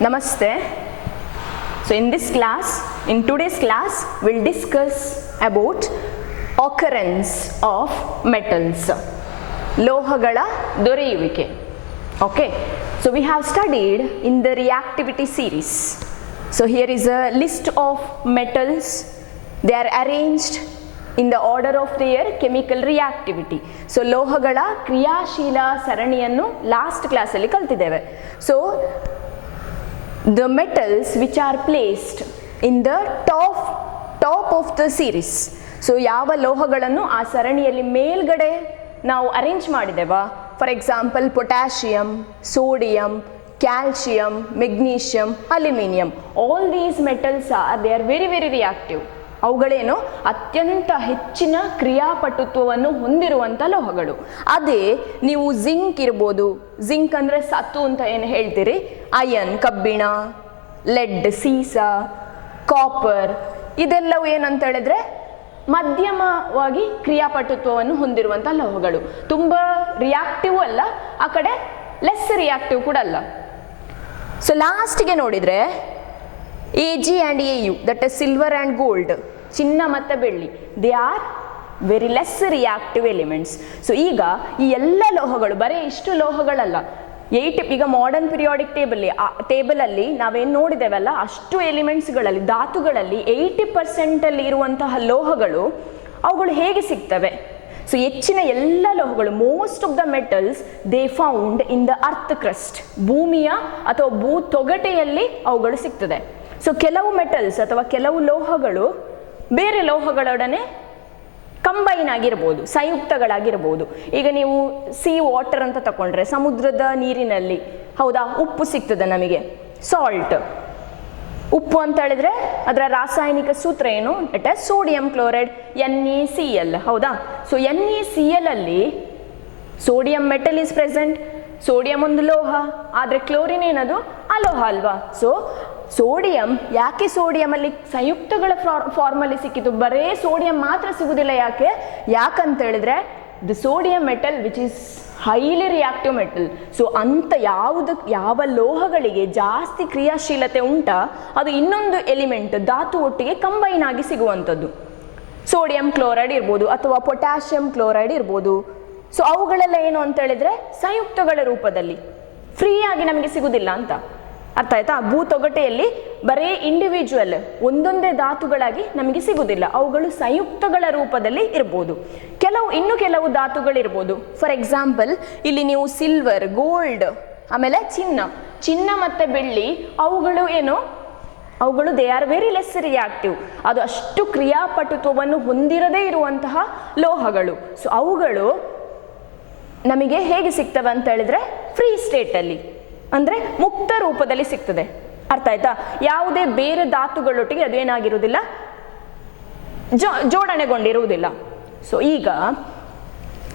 Namaste. So in today's class, we'll discuss about occurrence of metals. ಲೋಹಗಳ ದೊರೆಯುವಿಕೆ. Okay. So we have studied in the reactivity series. So here is a list of metals. They are arranged in the order of their chemical reactivity. So ಲೋಹಗಳ ಕ್ರಿಯಾಶೀಲ ಸರಣಿಯನ್ನು last ಕ್ಲಾಸಲ್ಲಿ ಕಲ್ತಿದ್ದೇವೆ. So the metals which are placed in the top of the series. So ಯಾವ ಲೋಹಗಳನ್ನು ಆ ಸರಣಿಯಲ್ಲಿ ಮೇಲ್ಗಡೆ ನಾವು ಅರೇಂಜ್ ಮಾಡಿದೆವಾ, for example potassium, sodium, calcium, magnesium, aluminium, all these metals they are very very reactive. ಅವುಗಳೇನು ಅತ್ಯಂತ ಹೆಚ್ಚಿನ ಕ್ರಿಯಾಪಟುತ್ವವನ್ನು ಹೊಂದಿರುವಂಥ ಲೋಹಗಳು. ಅದೇ ನೀವು ಜಿಂಕ್ ಇರ್ಬೋದು, ಜಿಂಕ್ ಅಂದರೆ ಸತು ಅಂತ ಏನು ಹೇಳ್ತೀರಿ, ಅಯನ್ ಕಬ್ಬಿಣ, ಲೆಡ್ ಸೀಸ, ಕಾಪರ್, ಇದೆಲ್ಲವೂ ಏನಂತ ಹೇಳಿದ್ರೆ ಮಧ್ಯಮವಾಗಿ ಕ್ರಿಯಾಪಟುತ್ವವನ್ನು ಹೊಂದಿರುವಂಥ ಲೋಹಗಳು. ತುಂಬ ರಿಯಾಕ್ಟಿವ್ ಅಲ್ಲ, ಆ ಕಡೆ ಲೆಸ್ ರಿಯಾಕ್ಟಿವ್ ಕೂಡ ಅಲ್ಲ. ಸೊ ಲಾಸ್ಟಿಗೆ ನೋಡಿದರೆ Ag and Au, that is silver and gold, ಚಿನ್ನ ಮತ್ತು ಬೆಳ್ಳಿ, they are very less reactive elements. So ಈಗ ಈ ಎಲ್ಲ ಲೋಹಗಳು ಬರೀ ಇಷ್ಟು ಲೋಹಗಳಲ್ಲ, ಈಗ ಮಾಡರ್ನ್ ಪಿರಿಯಾಡಿಕ್ ಟೇಬಲಲ್ಲಿ ನಾವೇನು ನೋಡಿದ್ದೇವಲ್ಲ ಅಷ್ಟು ಎಲಿಮೆಂಟ್ಸ್ಗಳಲ್ಲಿ, ಧಾತುಗಳಲ್ಲಿ 80% ಇರುವಂತಹ ಲೋಹಗಳು ಅವುಗಳು ಹೇಗೆ ಸಿಗ್ತವೆ? ಸೊ ಹೆಚ್ಚಿನ ಎಲ್ಲ ಲೋಹಗಳು, most of the metals they found in the earth crust, ಭೂಮಿಯ ಅಥವಾ ಭೂ ತೊಗಟೆಯಲ್ಲಿ ಅವುಗಳು ಸಿಗ್ತದೆ. ಸೊ ಕೆಲವು ಮೆಟಲ್ಸ್ ಅಥವಾ ಕೆಲವು ಲೋಹಗಳು ಬೇರೆ ಲೋಹಗಳೊಡನೆ ಕಂಬೈನ್ ಆಗಿರ್ಬೋದು, ಸಂಯುಕ್ತಗಳಾಗಿರ್ಬೋದು. ಈಗ ನೀವು ಸೀ ವಾಟರ್ ಅಂತ ತಗೊಂಡ್ರೆ, ಸಮುದ್ರದ ನೀರಿನಲ್ಲಿ ಹೌದಾ ಉಪ್ಪು ಸಿಗ್ತದೆ ನಮಗೆ, ಸಾಲ್ಟ್. ಉಪ್ಪು ಅಂತ ಹೇಳಿದ್ರೆ ಅದರ ರಾಸಾಯನಿಕ ಸೂತ್ರ ಏನು? It is sodium chloride, NaCl, ಹೌದಾ? ಸೊ NaCl ಅಲ್ಲಿ sodium metal is present. Sodium ಒಂದು ಲೋಹ, ಆದರೆ ಕ್ಲೋರಿನ್ ಏನದು ಅಲೋಹ ಅಲ್ವಾ? ಸೊ ಸೋಡಿಯಂ, ಯಾಕೆ ಸೋಡಿಯಮಲ್ಲಿ ಸಂಯುಕ್ತಗಳ ಫಾರ್ಮಲ್ಲಿ ಸಿಕ್ಕಿತು, ಬರೇ ಸೋಡಿಯಂ ಮಾತ್ರ ಸಿಗುವುದಿಲ್ಲ. ಯಾಕಂತ ಹೇಳಿದ್ರೆ the sodium metal which is highly reactive metal. So ಅಂತ ಯಾವ ಲೋಹಗಳಿಗೆ ಜಾಸ್ತಿ ಕ್ರಿಯಾಶೀಲತೆ ಉಂಟಾ ಅದು ಇನ್ನೊಂದು ಎಲಿಮೆಂಟ್ ಧಾತು ಒಟ್ಟಿಗೆ ಕಂಬೈನ್ ಆಗಿ ಸಿಗುವಂಥದ್ದು. ಸೋಡಿಯಂ ಕ್ಲೋರೈಡ್ ಇರ್ಬೋದು ಅಥವಾ ಪೊಟ್ಯಾಷಿಯಂ ಕ್ಲೋರೈಡ್ ಇರ್ಬೋದು. ಸೊ ಅವುಗಳೆಲ್ಲ ಏನು ಅಂತ ಹೇಳಿದ್ರೆ ಸಂಯುಕ್ತಗಳ ರೂಪದಲ್ಲಿ ಫ್ರೀಯಾಗಿ ನಮಗೆ ಸಿಗುವುದಿಲ್ಲ ಅಂತ ಅರ್ಥ ಆಯ್ತಾ? ಭೂತೊಗಟೆಯಲ್ಲಿ ಬರೀ ಇಂಡಿವಿಜುವಲ್ ಒಂದೊಂದೇ ಧಾತುಗಳಾಗಿ ನಮಗೆ ಸಿಗುವುದಿಲ್ಲ, ಅವುಗಳು ಸಂಯುಕ್ತಗಳ ರೂಪದಲ್ಲಿ ಇರ್ಬೋದು. ಇನ್ನು ಕೆಲವು ಧಾತುಗಳಿರ್ಬೋದು. ಫಾರ್ ಎಕ್ಸಾಂಪಲ್ ಇಲ್ಲಿ ನೀವು ಸಿಲ್ವರ್, ಗೋಲ್ಡ್, ಆಮೇಲೆ ಚಿನ್ನ ಮತ್ತು ಬೆಳ್ಳಿ, ಅವುಗಳು ಏನು, ಅವುಗಳು they are very less reactive. ಅದು ಅಷ್ಟು ಕ್ರಿಯಾಪಟುತ್ವವನ್ನು ಹೊಂದಿರದೇ ಇರುವಂತಹ ಲೋಹಗಳು. ಸೊ ಅವುಗಳು ನಮಗೆ ಹೇಗೆ ಸಿಗ್ತವೆ ಅಂತ ಹೇಳಿದ್ರೆ ಫ್ರೀ ಸ್ಟೇಟಲ್ಲಿ, ಅಂದರೆ ಮುಕ್ತ ರೂಪದಲ್ಲಿ ಸಿಗ್ತದೆ. ಅರ್ಥ ಆಯ್ತಾ? ಯಾವುದೇ ಬೇರೆ ಧಾತುಗಳೊಟ್ಟಿಗೆ ಅದು ಏನಾಗಿರುವುದಿಲ್ಲ, ಜೋಡಣೆಗೊಂಡಿರುವುದಿಲ್ಲ.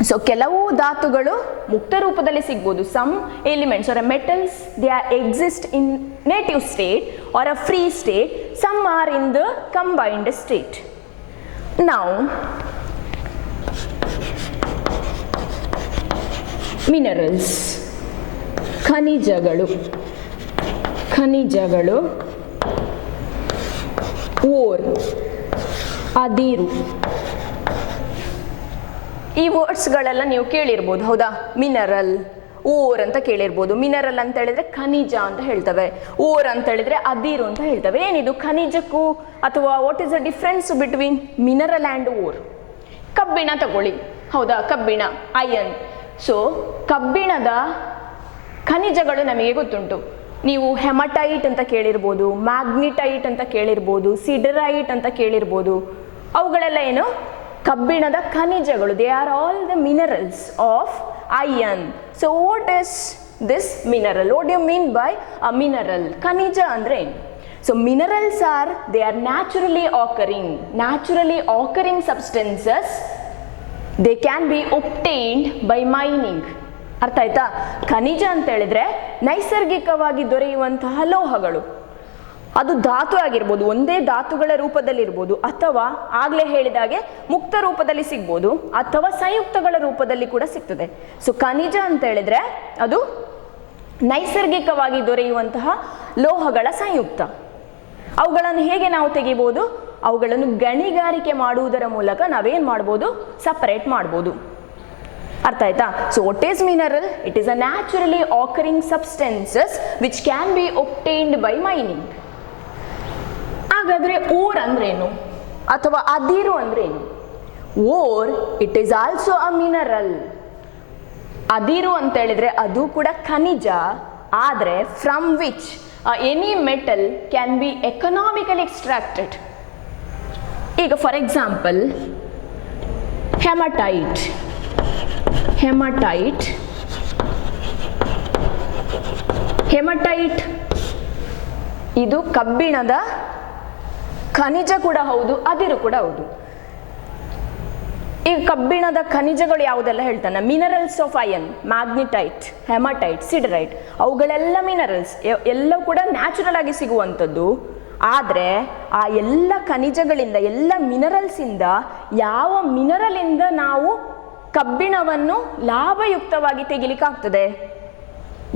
ಸೊ ಕೆಲವು ಧಾತುಗಳು ಮುಕ್ತ ರೂಪದಲ್ಲಿ ಸಿಗ್ಬೋದು. Some elements or metals they are exist in native state or a free state, some are in the combined state. Now minerals, ಖನಿಜಗಳು, ಓರ್, ಅದಿರು, ಈ ವರ್ಡ್ಸ್ಗಳೆಲ್ಲ ನೀವು ಕೇಳಿರ್ಬೋದು, ಹೌದಾ? ಮಿನರಲ್, ಓರ್ ಅಂತ ಕೇಳಿರ್ಬೋದು. ಮಿನರಲ್ ಅಂತ ಹೇಳಿದ್ರೆ ಖನಿಜ ಅಂತ ಹೇಳ್ತವೆ, ಓರ್ ಅಂತ ಹೇಳಿದ್ರೆ ಅದಿರು ಅಂತ ಹೇಳ್ತವೆ. ಏನಿದು ಖನಿಜಕ್ಕೂ ಅಥವಾ what is the difference between mineral and ore? ಕಬ್ಬಿಣ ತಗೊಳ್ಳಿ, ಹೌದಾ? ಕಬ್ಬಿಣ, ಅಯನ್. ಸೊ ಕಬ್ಬಿಣದ ಖನಿಜಗಳು ನಮಗೆ ಗೊತ್ತುಂಟು. ನೀವು ಹೆಮಟೈಟ್ ಅಂತ ಕೇಳಿರ್ಬೋದು, ಮ್ಯಾಗ್ನಿಟೈಟ್ ಅಂತ ಕೇಳಿರ್ಬೋದು, ಸಿಡರೈಟ್ ಅಂತ ಕೇಳಿರ್ಬೋದು. ಅವುಗಳೆಲ್ಲ ಏನು? ಕಬ್ಬಿಣದ ಖನಿಜಗಳು. They are all the minerals of iron. So what is this mineral? What you mean by a mineral? ಖನಿಜ ಅಂದರೆ ಏನು? So minerals are they are naturally occurring substances. They can be obtained by mining. ಅರ್ಥ ಆಯ್ತಾ? ಖನಿಜ ಅಂತ ಹೇಳಿದ್ರೆ ನೈಸರ್ಗಿಕವಾಗಿ ದೊರೆಯುವಂತಹ ಲೋಹಗಳು. ಅದು ಧಾತು ಆಗಿರ್ಬೋದು, ಒಂದೇ ಧಾತುಗಳ ರೂಪದಲ್ಲಿರ್ಬೋದು, ಅಥವಾ ಆಗಲೇ ಹೇಳಿದಾಗೆ ಮುಕ್ತ ರೂಪದಲ್ಲಿ ಸಿಗ್ಬೋದು, ಅಥವಾ ಸಂಯುಕ್ತಗಳ ರೂಪದಲ್ಲಿ ಕೂಡ ಸಿಗ್ತದೆ. ಸೊ ಖನಿಜ ಅಂತ ಹೇಳಿದ್ರೆ ಅದು ನೈಸರ್ಗಿಕವಾಗಿ ದೊರೆಯುವಂತಹ ಲೋಹಗಳ ಸಂಯುಕ್ತ. ಅವುಗಳನ್ನು ಹೇಗೆ ನಾವು ತೆಗಿಬೋದು? ಅವುಗಳನ್ನು ಗಣಿಗಾರಿಕೆ ಮಾಡುವುದರ ಮೂಲಕ ನಾವೇನು ಮಾಡ್ಬೋದು? ಸಪರೇಟ್ ಮಾಡ್ಬೋದು. ಅರ್ಥ ಆಯ್ತಾ? So what is mineral? It is a naturally occurring substances which can be obtained by mining. ಹಾಗಾದ್ರೆ ಓರ್ ಅಂದ್ರೇನು ಅಥವಾ ಅದಿರು ಅಂದ್ರೇನು? Ore it is also a mineral. ಅದಿರು ಅಂತ ಹೇಳಿದ್ರೆ ಅದು ಕೂಡ ಖನಿಜ, ಆದರೆ from which any metal can be economically extracted. ಈಗ ಫಾರ್ ಎಕ್ಸಾಂಪಲ್ ಹೆಮಟೈಟ್. ಹೆಮಟೈಟ್ ಇದು ಕಬ್ಬಿಣದ ಖನಿಜ ಕೂಡ ಹೌದು, ಅದಿರು ಕೂಡ ಹೌದು. ಈಗ ಕಬ್ಬಿಣದ ಖನಿಜಗಳು ಯಾವುದೆಲ್ಲ ಹೇಳ್ತಾನೆ? Minerals of iron, magnetite, hematite, siderite, ಅವುಗಳೆಲ್ಲ ಮಿನರಲ್ಸ್, ಎಲ್ಲವೂ ಕೂಡ ನ್ಯಾಚುರಲ್ ಆಗಿ ಸಿಗುವಂಥದ್ದು. ಆದರೆ ಆ ಎಲ್ಲ ಖನಿಜಗಳಿಂದ, ಎಲ್ಲ ಮಿನರಲ್ಸಿಂದ ಯಾವ ಮಿನರಲಿಂದ ನಾವು ಕಬ್ಬಿಣವನ್ನು ಲಾಭಯುಕ್ತವಾಗಿ ತೆಗಿಲಿಕ್ಕಾಗ್ತದೆ?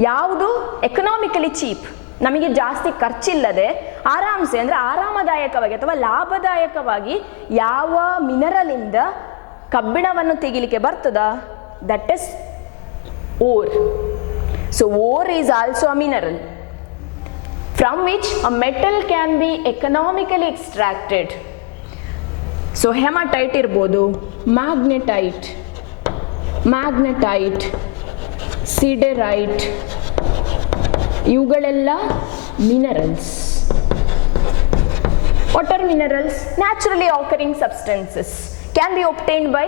ಯಾವುದು ಎಕನಾಮಿಕಲಿ ಚೀಪ್, ನಮಗೆ ಜಾಸ್ತಿ ಖರ್ಚಿಲ್ಲದೆ ಆರಾಮ್ಸೆ ಅಂದರೆ ಆರಾಮದಾಯಕವಾಗಿ ಅಥವಾ ಲಾಭದಾಯಕವಾಗಿ ಯಾವ ಮಿನರಲಿಂದ ಕಬ್ಬಿಣವನ್ನು ತೆಗಿಲಿಕ್ಕೆ ಬರ್ತದ? That is ore. So ore is also a mineral from which a metal can be economically extracted. So hematite ಇರ್ಬೋದು, magnetite, siderite, ಇವುಗಳೆಲ್ಲ minerals. What are minerals? Naturally occurring substances can be obtained by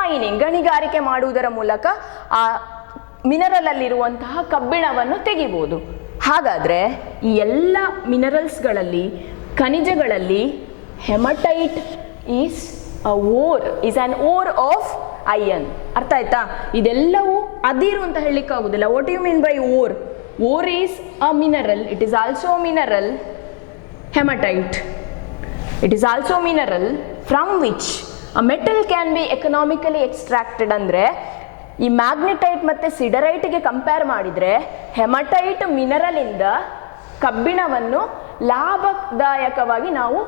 mining. ಗಣಿಗಾರಿಕೆ ಮಾಡುವುದರ ಮೂಲಕ ಆ mineral ಅಲ್ಲಿರುವಂತಹ ಕಬ್ಬಿಣವನ್ನು ತೆಗಿಬಹುದು. ಹಾಗಾದರೆ ಈ ಎಲ್ಲ ಮಿನರಲ್ಸ್ಗಳಲ್ಲಿ, ಖನಿಜಗಳಲ್ಲಿ hematite is an ore of iron. ಅರ್ಥ ಆಯ್ತಾ? ಇದೆಲ್ಲವೂ ಅದಿರು ಅಂತ ಹೇಳಲಿಕ್ಕೆ ಆಗುದಿಲ್ಲ. What you mean by ore? Ore is a mineral, it is also mineral. Hematite it is also mineral from which a metal can be economically extracted. ಅಂದರೆ ಈ magnetite ಮತ್ತು ಸಿಡರೈಟ್ಗೆ ಕಂಪೇರ್ ಮಾಡಿದರೆ ಹೆಮಟೈಟ್ ಮಿನರಲಿಂದ ಕಬ್ಬಿಣವನ್ನು ಲಾಭದಾಯಕವಾಗಿ ನಾವು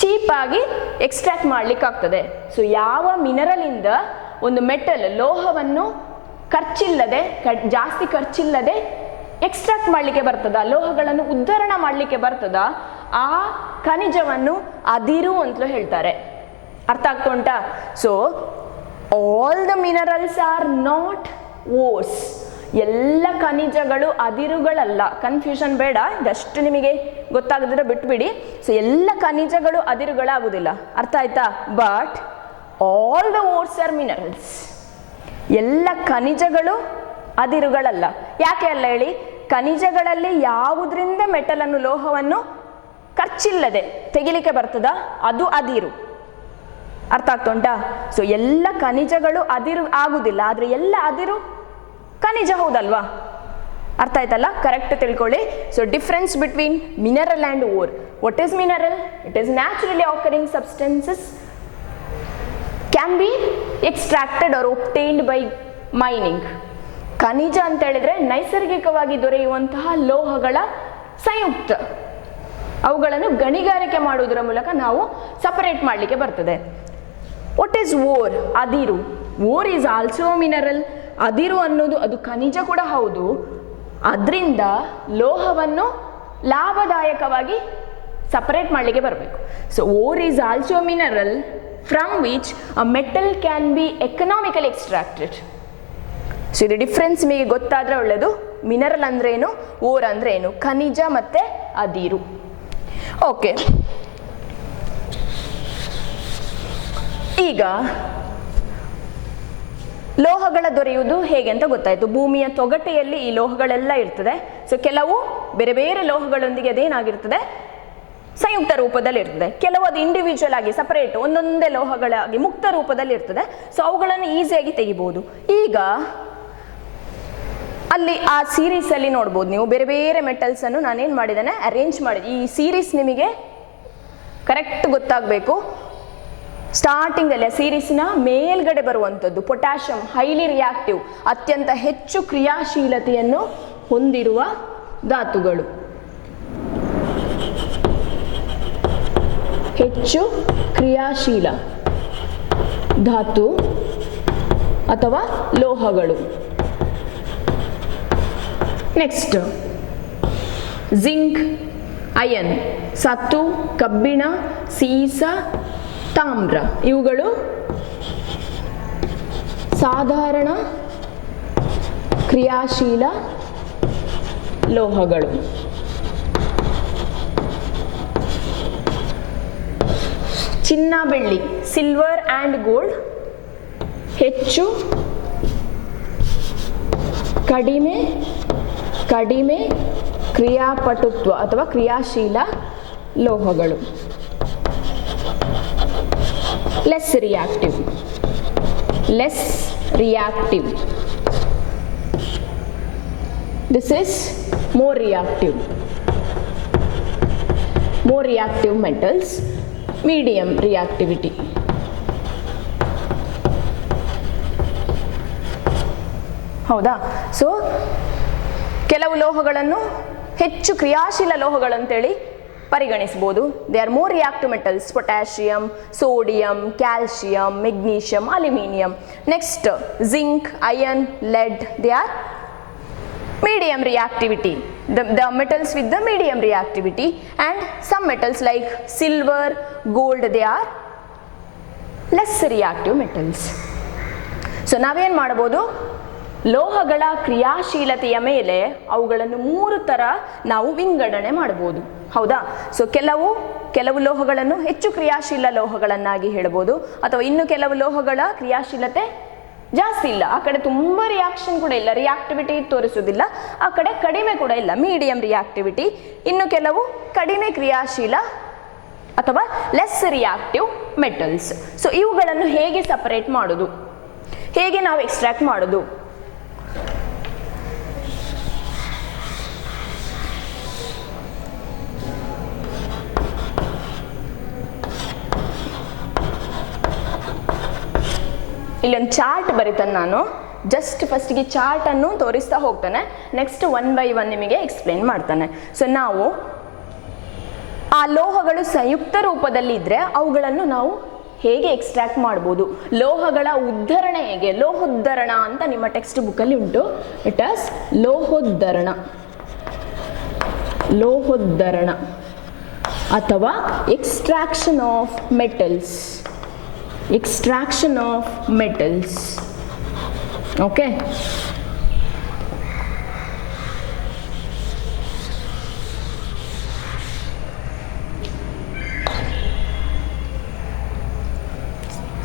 ಚೀಪಾಗಿ ಎಕ್ಸ್ಟ್ರಾಕ್ಟ್ ಮಾಡಲಿಕ್ಕಾಗ್ತದೆ. ಸೊ ಯಾವ ಮಿನರಲಿಂದ ಒಂದು metal, ಲೋಹವನ್ನು ಖರ್ಚಿಲ್ಲದೆ, ಜಾಸ್ತಿ ಖರ್ಚಿಲ್ಲದೆ ಎಕ್ಸ್ಟ್ರಾಕ್ಟ್ ಮಾಡಲಿಕ್ಕೆ ಬರ್ತದ, ಲೋಹಗಳನ್ನು ಉದ್ಧರಣ ಮಾಡಲಿಕ್ಕೆ ಬರ್ತದ, ಆ ಖನಿಜವನ್ನು ಅದಿರು ಅಂತಲೂ ಹೇಳ್ತಾರೆ. ಅರ್ಥ ಆಗ್ತಾ ಉಂಟಾ? So all the minerals are not ores. ಎಲ್ಲ ಖನಿಜಗಳು ಅದಿರುಗಳಲ್ಲ. ಕನ್ಫ್ಯೂಷನ್ ಬೇಡ, ಇದಷ್ಟು ನಿಮಗೆ ಗೊತ್ತಾಗದಿದ್ರೆ ಬಿಟ್ಬಿಡಿ. ಸೊ ಎಲ್ಲ ಖನಿಜಗಳು ಅದಿರುಗಳಾಗುವುದಿಲ್ಲ. ಅರ್ಥ ಆಯ್ತಾ? But all the ores are minerals. ಎಲ್ಲ ಖನಿಜಗಳು ಅದಿರುಗಳಲ್ಲ. ಯಾಕೆ ಅಲ್ಲ ಹೇಳಿ? ಖನಿಜಗಳಲ್ಲಿ ಯಾವುದರಿಂದ ಮೆಟಲನ್ನು, ಲೋಹವನ್ನು ಖರ್ಚಿಲ್ಲದೆ ತೆಗಿಲಿಕ್ಕೆ ಬರ್ತದ ಅದು ಅದಿರು. ಅರ್ಥ ಆಗ್ತಾ ಉಂಟಾ? ಸೊ ಎಲ್ಲ ಖನಿಜಗಳು ಅದಿರು ಆಗುದಿಲ್ಲ, ಆದರೆ ಎಲ್ಲ ಅದಿರು ಖನಿಜ ಹೌದಲ್ವಾ? ಅರ್ಥ ಆಯ್ತಲ್ಲ? ಕರೆಕ್ಟ್ ತಿಳ್ಕೊಳ್ಳಿ. So difference between mineral and ore. What is mineral? It is naturally occurring substances can be extracted or obtained by mining. ಖನಿಜ ಅಂತ ಹೇಳಿದ್ರೆ ನೈಸರ್ಗಿಕವಾಗಿ ದೊರೆಯುವಂತಹ ಲೋಹಗಳ ಸಂಯುಕ್ತ. ಅವುಗಳನ್ನು ಗಣಿಗಾರಿಕೆ ಮಾಡುವುದರ ಮೂಲಕ ನಾವು ಸಪರೇಟ್ ಮಾಡಲಿಕ್ಕೆ ಬರ್ತದೆ. What is ore? ಅದಿರು. Ore is also mineral. ಅದಿರು ಅನ್ನೋದು ಅದು ಖನಿಜ ಕೂಡ ಹೌದು. ಅದರಿಂದ ಲೋಹವನ್ನು ಲಾಭದಾಯಕವಾಗಿ ಸಪರೇಟ್ ಮಾಡಲಿಕ್ಕೆ ಬರಬೇಕು. So ore is also mineral from which a metal can be economically extracted. So ಇದು ಡಿಫ್ರೆನ್ಸ್ ನಿಮಗೆ ಗೊತ್ತಾದರೆ ಒಳ್ಳೆಯದು. ಮಿನರಲ್ ಅಂದ್ರೇನು, ಓರ್ ಅಂದ್ರೇನು, ಖನಿಜ ಮತ್ತು ಅದಿರು. ಓಕೆ, ಈಗ ಲೋಹಗಳ ದೊರೆಯುವುದು ಹೇಗೆ ಅಂತ ಗೊತ್ತಾಯಿತು. ಭೂಮಿಯ ತೊಗಟೆಯಲ್ಲಿ ಈ ಲೋಹಗಳೆಲ್ಲ ಇರ್ತದೆ. ಸೊ ಕೆಲವು ಬೇರೆ ಬೇರೆ ಲೋಹಗಳೊಂದಿಗೆ ಅದೇನಾಗಿರ್ತದೆ, ಸಂಯುಕ್ತ ರೂಪದಲ್ಲಿ ಇರ್ತದೆ. ಕೆಲವು ಅದು ಇಂಡಿವಿಜುವಲ್ ಆಗಿ ಸಪರೇಟ್ ಒಂದೊಂದೇ ಲೋಹಗಳಾಗಿ ಮುಕ್ತ ರೂಪದಲ್ಲಿ ಇರ್ತದೆ. ಸೊ ಅವುಗಳನ್ನು ಈಸಿಯಾಗಿ ತೆಗಿಬಹುದು. ಈಗ ಅಲ್ಲಿ ಆ ಸೀರೀಸಲ್ಲಿ ನೋಡ್ಬೋದು ನೀವು, ಬೇರೆ ಬೇರೆ ಮೆಟಲ್ಸನ್ನು ನಾನೇನು ಮಾಡಿದ್ದೇನೆ, ಅರೇಂಜ್ ಮಾಡಿದೆ. ಈ ಸೀರೀಸ್ ನಿಮಗೆ ಕರೆಕ್ಟ್ ಗೊತ್ತಾಗಬೇಕು. ಸ್ಟಾರ್ಟಿಂಗಲ್ಲಿ ಸೀರೀಸ್ನ ಮೇಲ್ಗಡೆ ಬರುವಂಥದ್ದು ಪೊಟ್ಯಾಷಿಯಂ, ಹೈಲಿ ರಿಯಾಕ್ಟಿವ್, ಅತ್ಯಂತ ಹೆಚ್ಚು ಕ್ರಿಯಾಶೀಲತೆಯನ್ನು ಹೊಂದಿರುವ ಧಾತುಗಳು. ಹೆಚ್ಚು ಕ್ರಿಯಾಶೀಲ ಧಾತು ಅಥವಾ ಲೋಹಗಳು. ನೆಕ್ಸ್ಟ್ ಜಿಂಕ್, ಅಯನ್, ಸತು, ಕಬ್ಬಿಣ, ಸೀಸ, ತಾಮ್ರ ಇವುಗಳು ಸಾಧಾರಣ ಕ್ರಿಯಾಶೀಲ ಲೋಹಗಳು. ಚಿನ್ನ, ಬೆಳ್ಳಿ, ಸಿಲ್ವರ್ ಆ್ಯಂಡ್ ಗೋಲ್ಡ್ ಹೆಚ್ಚು ಕಡಿಮೆ ಕ್ರಿಯಾಪಟುತ್ವ ಅಥವಾ ಕ್ರಿಯಾಶೀಲ ಲೋಹಗಳು. Less reactive. This is more reactive metals, medium reactivity. ಹೌದಾ? ಸೊ ಕೆಲವು ಲೋಹಗಳನ್ನು ಹೆಚ್ಚು ಕ್ರಿಯಾಶೀಲ ಲೋಹಗಳಂತೇಳಿ ಪರಿಗಣಿಸಬಹುದು. They are more reactive metals: potassium, sodium, calcium, magnesium, aluminium. Next zinc, iron, lead, they are medium reactivity, the metals with the medium reactivity. And some metals like silver, gold, they are less reactive metals. So ನಾವೇನು ಮಾಡಬಹುದು, ಲೋಹಗಳ ಕ್ರಿಯಾಶೀಲತೆಯ ಮೇಲೆ ಅವುಗಳನ್ನು 3 ಥರ ನಾವು ವಿಂಗಡಣೆ ಮಾಡಬಹುದು. ಹೌದಾ? ಸೊ ಕೆಲವು ಲೋಹಗಳನ್ನು ಹೆಚ್ಚು ಕ್ರಿಯಾಶೀಲ ಲೋಹಗಳನ್ನಾಗಿ ಹೇಳ್ಬೋದು, ಅಥವಾ ಇನ್ನು ಕೆಲವು ಲೋಹಗಳ ಕ್ರಿಯಾಶೀಲತೆ ಜಾಸ್ತಿ ಇಲ್ಲ, ಆ ಕಡೆ ತುಂಬ ರಿಯಾಕ್ಷನ್ ಕೂಡ ಇಲ್ಲ, ರಿಯಾಕ್ಟಿವಿಟಿ ತೋರಿಸೋದಿಲ್ಲ, ಆ ಕಡೆ ಕಡಿಮೆ ಕೂಡ ಇಲ್ಲ, ಮೀಡಿಯಂ ರಿಯಾಕ್ಟಿವಿಟಿ. ಇನ್ನು ಕೆಲವು ಕಡಿಮೆ ಕ್ರಿಯಾಶೀಲ ಅಥವಾ ಲೆಸ್ ರಿಯಾಕ್ಟಿವ್ ಮೆಟಲ್ಸ್. ಸೊ ಇವುಗಳನ್ನು ಹೇಗೆ ಸಪರೇಟ್ ಮಾಡೋದು, ಹೇಗೆ ನಾವು ಎಕ್ಸ್ಟ್ರಾಕ್ಟ್ ಮಾಡೋದು? ಇಲ್ಲೊಂದು ಚಾರ್ಟ್ ಬರೀತಾನೆ, ನಾನು ಜಸ್ಟ್ ಫಸ್ಟಿಗೆ ಚಾರ್ಟನ್ನು ತೋರಿಸ್ತಾ ಹೋಗ್ತಾನೆ, ನೆಕ್ಸ್ಟ್ 1 by 1 ನಿಮಗೆ ಎಕ್ಸ್ಪ್ಲೇನ್ ಮಾಡ್ತಾನೆ. ಸೊ ನಾವು ಆ ಲೋಹಗಳು ಸಂಯುಕ್ತ ರೂಪದಲ್ಲಿ ಇದ್ದರೆ ಅವುಗಳನ್ನು ನಾವು ಹೇಗೆ ಎಕ್ಸ್ಟ್ರಾಕ್ಟ್ ಮಾಡ್ಬೋದು, ಲೋಹಗಳ ಉದ್ಧರಣ ಹೇಗೆ, ಲೋಹೋದ್ಧರಣ ಅಂತ ನಿಮ್ಮ ಟೆಕ್ಸ್ಟ್ ಬುಕ್ಕಲ್ಲಿ ಉಂಟು. ಇಟ್ ಆಸ್ ಲೋಹೋದ್ಧರಣ ಅಥವಾ extraction of metals. Okay.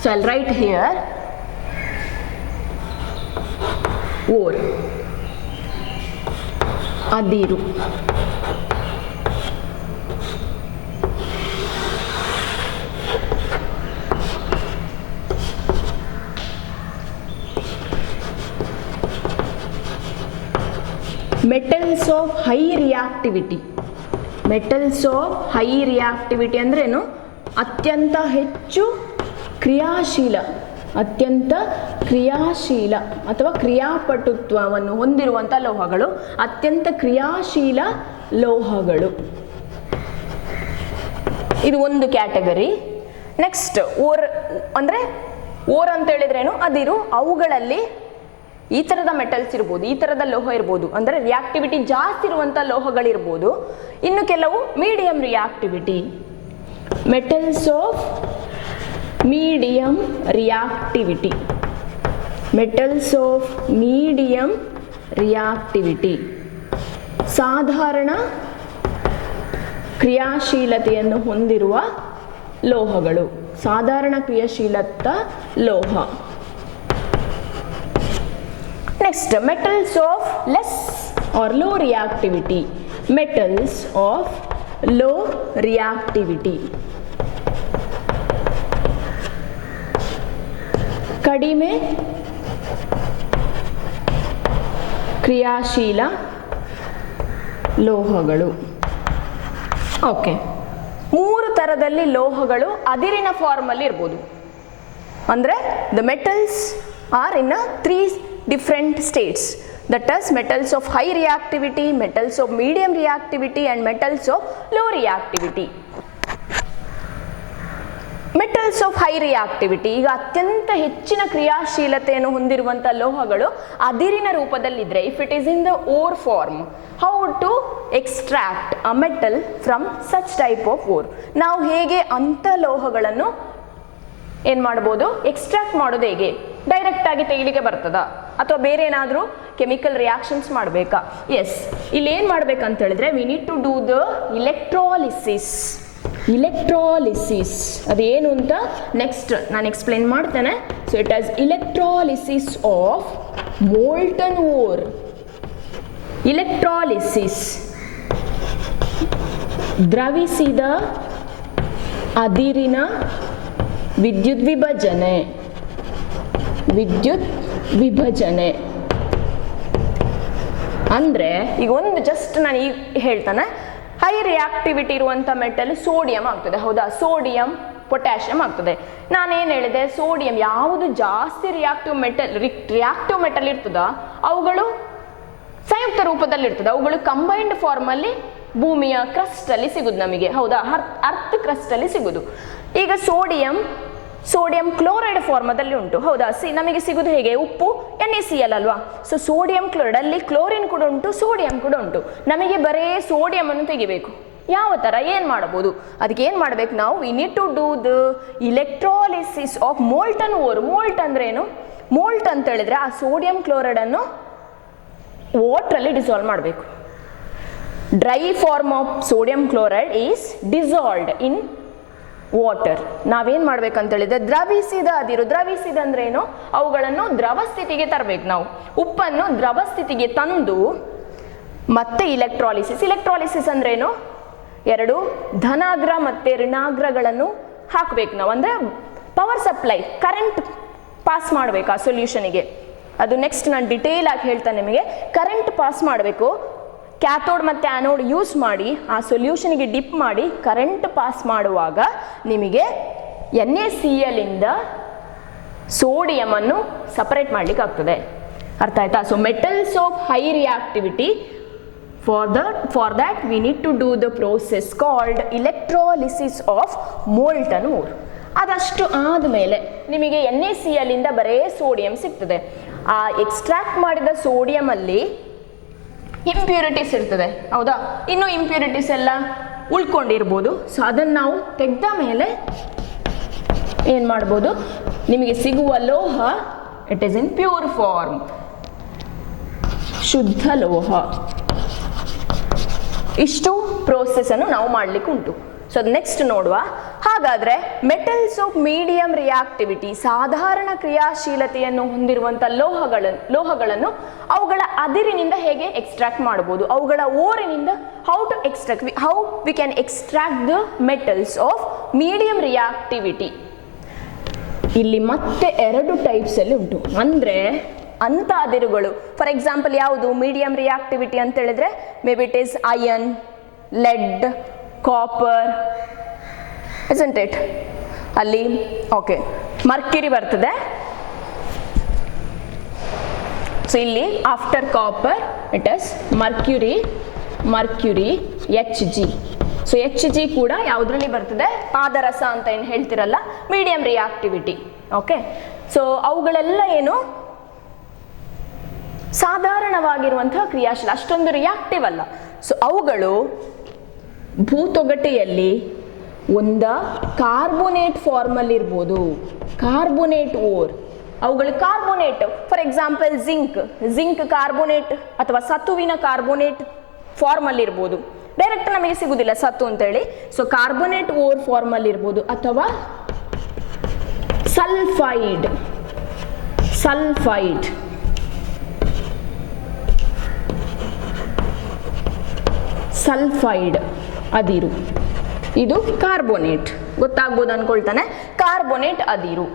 So I'll write here ore, adiru, metals of high reactivity. Metals of high reactivity ಅಂದ್ರೇನು? ಅತ್ಯಂತ ಕ್ರಿಯಾಶೀಲ ಅಥವಾ ಕ್ರಿಯಾಪಟುತ್ವವನ್ನು ಹೊಂದಿರುವಂಥ ಲೋಹಗಳು, ಅತ್ಯಂತ ಕ್ರಿಯಾಶೀಲ ಲೋಹಗಳು. ಇದು ಒಂದು ಕ್ಯಾಟಗರಿ. ನೆಕ್ಸ್ಟ್ ಓರ್ ಅಂತ ಹೇಳಿದ್ರೇನು? ಅದಿರು. ಅವುಗಳಲ್ಲಿ ಈ ಥರದ ಮೆಟಲ್ಸ್ ಇರ್ಬೋದು, ಈ ಥರದ ಲೋಹ ಇರ್ಬೋದು, ಅಂದರೆ ರಿಯಾಕ್ಟಿವಿಟಿ ಜಾಸ್ತಿ ಇರುವಂಥ ಲೋಹಗಳಿರ್ಬೋದು. ಇನ್ನು ಕೆಲವು medium reactivity, metals of medium reactivity, ಸಾಧಾರಣ ಕ್ರಿಯಾಶೀಲತೆಯನ್ನು ಹೊಂದಿರುವ ಲೋಹಗಳು, ಸಾಧಾರಣ ಕ್ರಿಯಾಶೀಲತ ಲೋಹ. Next, metals of less or low reactivity. ಕಡಿಮೆ ಕ್ರಿಯಾಶೀಲ ಲೋಹಗಳು. ಓಕೆ, 3 ಥರದಲ್ಲಿ ಲೋಹಗಳು ಅದಿರಿನ ಫಾರ್ಮಲ್ಲಿ ಇರ್ಬೋದು. ಅಂದರೆ the metals are in a 3 different states, that is metals of high reactivity, metals of medium reactivity and metals of low reactivity. Metals of high reactivity, ಈಗ ಅತ್ಯಂತ ಹೆಚ್ಚಿನ ಕ್ರಿಯಾಶೀಲತೆಯನ್ನು ಹೊಂದಿರುವಂಥ ಲೋಹಗಳು ಅದಿರಿನ ರೂಪದಲ್ಲಿದ್ದರೆ, if it is in the ore form, how to extract a metal from such type of ore. ನಾವು ಹೇಗೆ ಅಂಥ ಲೋಹಗಳನ್ನು ಏನು ಮಾಡ್ಬೋದು, ಎಕ್ಸ್ಟ್ರಾಕ್ಟ್ ಮಾಡೋದು ಹೇಗೆ? ಡೈರೆಕ್ಟ್ ಆಗಿ ತೆಗಿಲಿಕ್ಕೆ ಬರ್ತದಾ ಅಥವಾ ಬೇರೆ ಏನಾದರೂ ಕೆಮಿಕಲ್ ರಿಯಾಕ್ಷನ್ಸ್ ಮಾಡಬೇಕಾ? ಎಸ್, ಇಲ್ಲಿ ಏನು ಮಾಡ್ಬೇಕಂತ ಹೇಳಿದ್ರೆ we need to do the electrolysis. Electrolysis ಅದೇನು ಅಂತ ನೆಕ್ಸ್ಟ್ ನಾನು ಎಕ್ಸ್ಪ್ಲೇನ್ ಮಾಡ್ತೇನೆ. So it as electrolysis of molten ore. Electrolysis, ದ್ರವಿಸಿದ ಅದಿರಿನ ವಿದ್ಯುತ್ ವಿಭಜನೆ. ವಿದ್ಯುತ್ ವಿಭಜನೆ ಅಂದರೆ ಈಗ ಒಂದು ಜಸ್ಟ್ ನಾನು ಈಗ ಹೇಳ್ತಾನೆ, ಹೈ ರಿಯಾಕ್ಟಿವಿಟಿ ಇರುವಂಥ ಮೆಟಲ್ ಸೋಡಿಯಂ ಆಗ್ತದೆ, ಹೌದಾ? ಸೋಡಿಯಂ ಪೊಟ್ಯಾಷಿಯಂ ಆಗ್ತದೆ. ನಾನೇನು ಹೇಳಿದೆ, ಸೋಡಿಯಂ ಯಾವುದು ಜಾಸ್ತಿ ರಿಯಾಕ್ಟಿವ್ ಮೆಟಲ್ ಇರ್ತದೋ ಅವುಗಳು ಸಂಯುಕ್ತ ರೂಪದಲ್ಲಿ ಇರ್ತದೆ, ಅವುಗಳು ಕಂಬೈನ್ಡ್ ಫಾರ್ಮಲ್ಲಿ ಭೂಮಿಯ ಕ್ರಸ್ಟಲ್ಲಿ ಸಿಗುದು ನಮಗೆ, ಹೌದಾ? ಅರ್ತ್ ಕ್ರಸ್ಟಲ್ಲಿ ಸಿಗುದು. ಈಗ ಸೋಡಿಯಂ ಕ್ಲೋರೈಡ್ ಫಾರ್ಮದಲ್ಲಿ ಉಂಟು, ಹೌದಾ? ನಮಗೆ ಸಿಗುದು ಹೇಗೆ? ಉಪ್ಪು NaCl ಅಲ್ವಾ? ಸೊ ಸೋಡಿಯಂ ಕ್ಲೋರೈಡ್, ಅಲ್ಲಿ ಕ್ಲೋರಿನ್ ಕೂಡ ಉಂಟು, ಸೋಡಿಯಂ ಕೂಡ ಉಂಟು. ನಮಗೆ ಬರೇ ಸೋಡಿಯಂ ಅನ್ನು ತೆಗಿಬೇಕು. ಯಾವ ಥರ, ಏನು ಮಾಡಬಹುದು? ಅದಕ್ಕೆ ಏನು ಮಾಡ್ಬೇಕು ನಾವು? We need to do the electrolysis of molten ore. Molt ಅಂದ್ರೆ ಏನು? ಮೋಲ್ಟ್ ಅಂತ ಹೇಳಿದ್ರೆ ಆ ಸೋಡಿಯಂ ಕ್ಲೋರೈಡ್ ಅನ್ನು ವಾಟ್ರಲ್ಲಿ ಡಿಸಾಲ್ವ್ ಮಾಡಬೇಕು. Dry form of sodium chloride is dissolved in water. ನಾವೇನು ಮಾಡ್ಬೇಕಂತ ಹೇಳಿದ್ರೆ ದ್ರವಿಸಿದ ಅದಿರು. ದ್ರವಿಸಿದ ಅಂದ್ರೆ ಏನು? ಅವುಗಳನ್ನು ದ್ರವ ಸ್ಥಿತಿಗೆ ತರಬೇಕು ನಾವು. ಉಪ್ಪನ್ನು ದ್ರವ ಸ್ಥಿತಿಗೆ ತಂದು ಮತ್ತೆ ಇಲೆಕ್ಟ್ರಾಲಿಸಿಸ್ ಅಂದ್ರೆ ಏನು? ಎರಡು ಧನಾಗ್ರ ಮತ್ತೆ ಋಣಾಗ್ರಗಳನ್ನು ಹಾಕಬೇಕು ನಾವು. ಅಂದರೆ ಪವರ್ ಸಪ್ಲೈ, ಕರೆಂಟ್ ಪಾಸ್ ಮಾಡಬೇಕು ಆ ಸೊಲ್ಯೂಷನಿಗೆ. ಅದು ನೆಕ್ಸ್ಟ್ ನಾನು ಡಿಟೇಲ್ ಆಗಿ ಹೇಳ್ತೇನೆ ನಿಮಗೆ. ಕರೆಂಟ್ ಪಾಸ್ ಮಾಡಬೇಕು. ಕ್ಯಾಥೋಡ್ ಮತ್ತು ಆ್ಯನೋಡ್ ಯೂಸ್ ಮಾಡಿ ಆ ಸೊಲ್ಯೂಷನ್ಗೆ ಡಿಪ್ ಮಾಡಿ ಕರೆಂಟ್ ಪಾಸ್ ಮಾಡುವಾಗ ನಿಮಗೆ NaCl ಇಂದ ಸೋಡಿಯಮನ್ನು ಸಪರೇಟ್ ಮಾಡಲಿಕ್ಕೆ ಆಗ್ತದೆ. ಅರ್ಥ ಆಯ್ತಾ? So metals of high reactivity, for that we need to do the process called electrolysis of molten ore. ಅದಷ್ಟು ಆದಮೇಲೆ ನಿಮಗೆ NaCl ಇಂದ ಬರೇ ಸೋಡಿಯಂ ಸಿಗ್ತದೆ. ಆ ಎಕ್ಸ್ಟ್ರಾಕ್ಟ್ ಮಾಡಿದ ಸೋಡಿಯಮಲ್ಲಿ ಇಂಪ್ಯೂರಿಟೀಸ್ ಇರ್ತದೆ, ಹೌದಾ? ಇನ್ನು ಇಂಪ್ಯೂರಿಟೀಸ್ ಎಲ್ಲ ಉಳ್ಕೊಂಡಿರ್ಬೋದು. ಸೊ ಅದನ್ನು ನಾವು ತೆಗೆದ ಮೇಲೆ ಏನು ಮಾಡ್ಬೋದು? ನಿಮಗೆ ಸಿಗುವ ಲೋಹ it is in pure form, ಶುದ್ಧ ಲೋಹ. ಇಷ್ಟು ಪ್ರೋಸೆಸ್ಸನ್ನು ನಾವು ಮಾಡಲಿಕ್ಕೆ ಉಂಟು. ಸೊ ನೆಕ್ಸ್ಟ್ ನೋಡುವ. ಹಾಗಾದರೆ ಮೆಟಲ್ಸ್ ಆಫ್ ಮೀಡಿಯಂ ರಿಯಾಕ್ಟಿವಿಟಿ, ಸಾಧಾರಣ ಕ್ರಿಯಾಶೀಲತೆಯನ್ನು ಹೊಂದಿರುವಂಥ ಲೋಹಗಳನ್ನು ಅವುಗಳ ಅದಿರಿನಿಂದ ಹೇಗೆ ಎಕ್ಸ್ಟ್ರಾಕ್ಟ್ ಮಾಡ್ಬೋದು? ಅವುಗಳ ಓರಿನಿಂದ how we can extract the metals of medium reactivity. ಇಲ್ಲಿ ಮತ್ತೆ ಎರಡು ಟೈಪ್ಸಲ್ಲಿ ಉಂಟು. ಅಂದರೆ ಅಂಥ ಅದಿರುಗಳು, ಫಾರ್ ಎಕ್ಸಾಂಪಲ್ ಯಾವುದು ಮೀಡಿಯಂ ರಿಯಾಕ್ಟಿವಿಟಿ ಅಂತ ಹೇಳಿದ್ರೆ maybe it is iron, lead, copper, isn't it? ಅಲ್ಲಿ ಓಕೆ ಮರ್ಕ್ಯುರಿ ಬರ್ತದೆ. ಸೊ ಇಲ್ಲಿ after copper it is mercury Hg. So Hg ಕೂಡ ಯಾವುದರಲ್ಲಿ ಬರ್ತದೆ? ಪಾದರಸ ಅಂತ ಏನು ಹೇಳ್ತಿರಲ್ಲ, ಮೀಡಿಯಂ ರಿಯಾಕ್ಟಿವಿಟಿ. ಓಕೆ, ಸೊ ಅವುಗಳೆಲ್ಲ ಏನು ಸಾಧಾರಣವಾಗಿರುವಂತಹ ಕ್ರಿಯಾಶೀಲ, ಅಷ್ಟೊಂದು ರಿಯಾಕ್ಟಿವ್ ಅಲ್ಲ. ಸೊ ಅವುಗಳು ಭೂತೊಗಟೆಯಲ್ಲಿ ಒಂದ ಕಾರ್ಬೋನೇಟ್ ಫಾರ್ಮಲ್ಲಿ ಇರ್ಬೋದು, ಕಾರ್ಬೋನೇಟ್ ಓರ್. ಅವುಗಳು carbonate, for example zinc carbonate ಅಥವಾ ಸತುವಿನ ಕಾರ್ಬೋನೇಟ್ ಫಾರ್ಮಲ್ಲಿ ಇರ್ಬೋದು. ಡೈರೆಕ್ಟ್ ನಮಗೆ ಸಿಗುವುದಿಲ್ಲ ಸತು ಅಂತೇಳಿ. ಸೊ ಕಾರ್ಬೋನೇಟ್ ಓರ್ ಫಾರ್ಮಲ್ಲಿ ಇರ್ಬೋದು, ಅಥವಾ ಸಲ್ಫೈಡ್ ಅದಿರು, ಇದು ಕಾರ್ಬೋನೇಟ್. ಗೊತ್ತಾಗ್ಬೋದು ಅನ್ಕೊಳ್ತಾನೆ, ಕಾರ್ಬೋನೇಟ್ ಅದಿರು.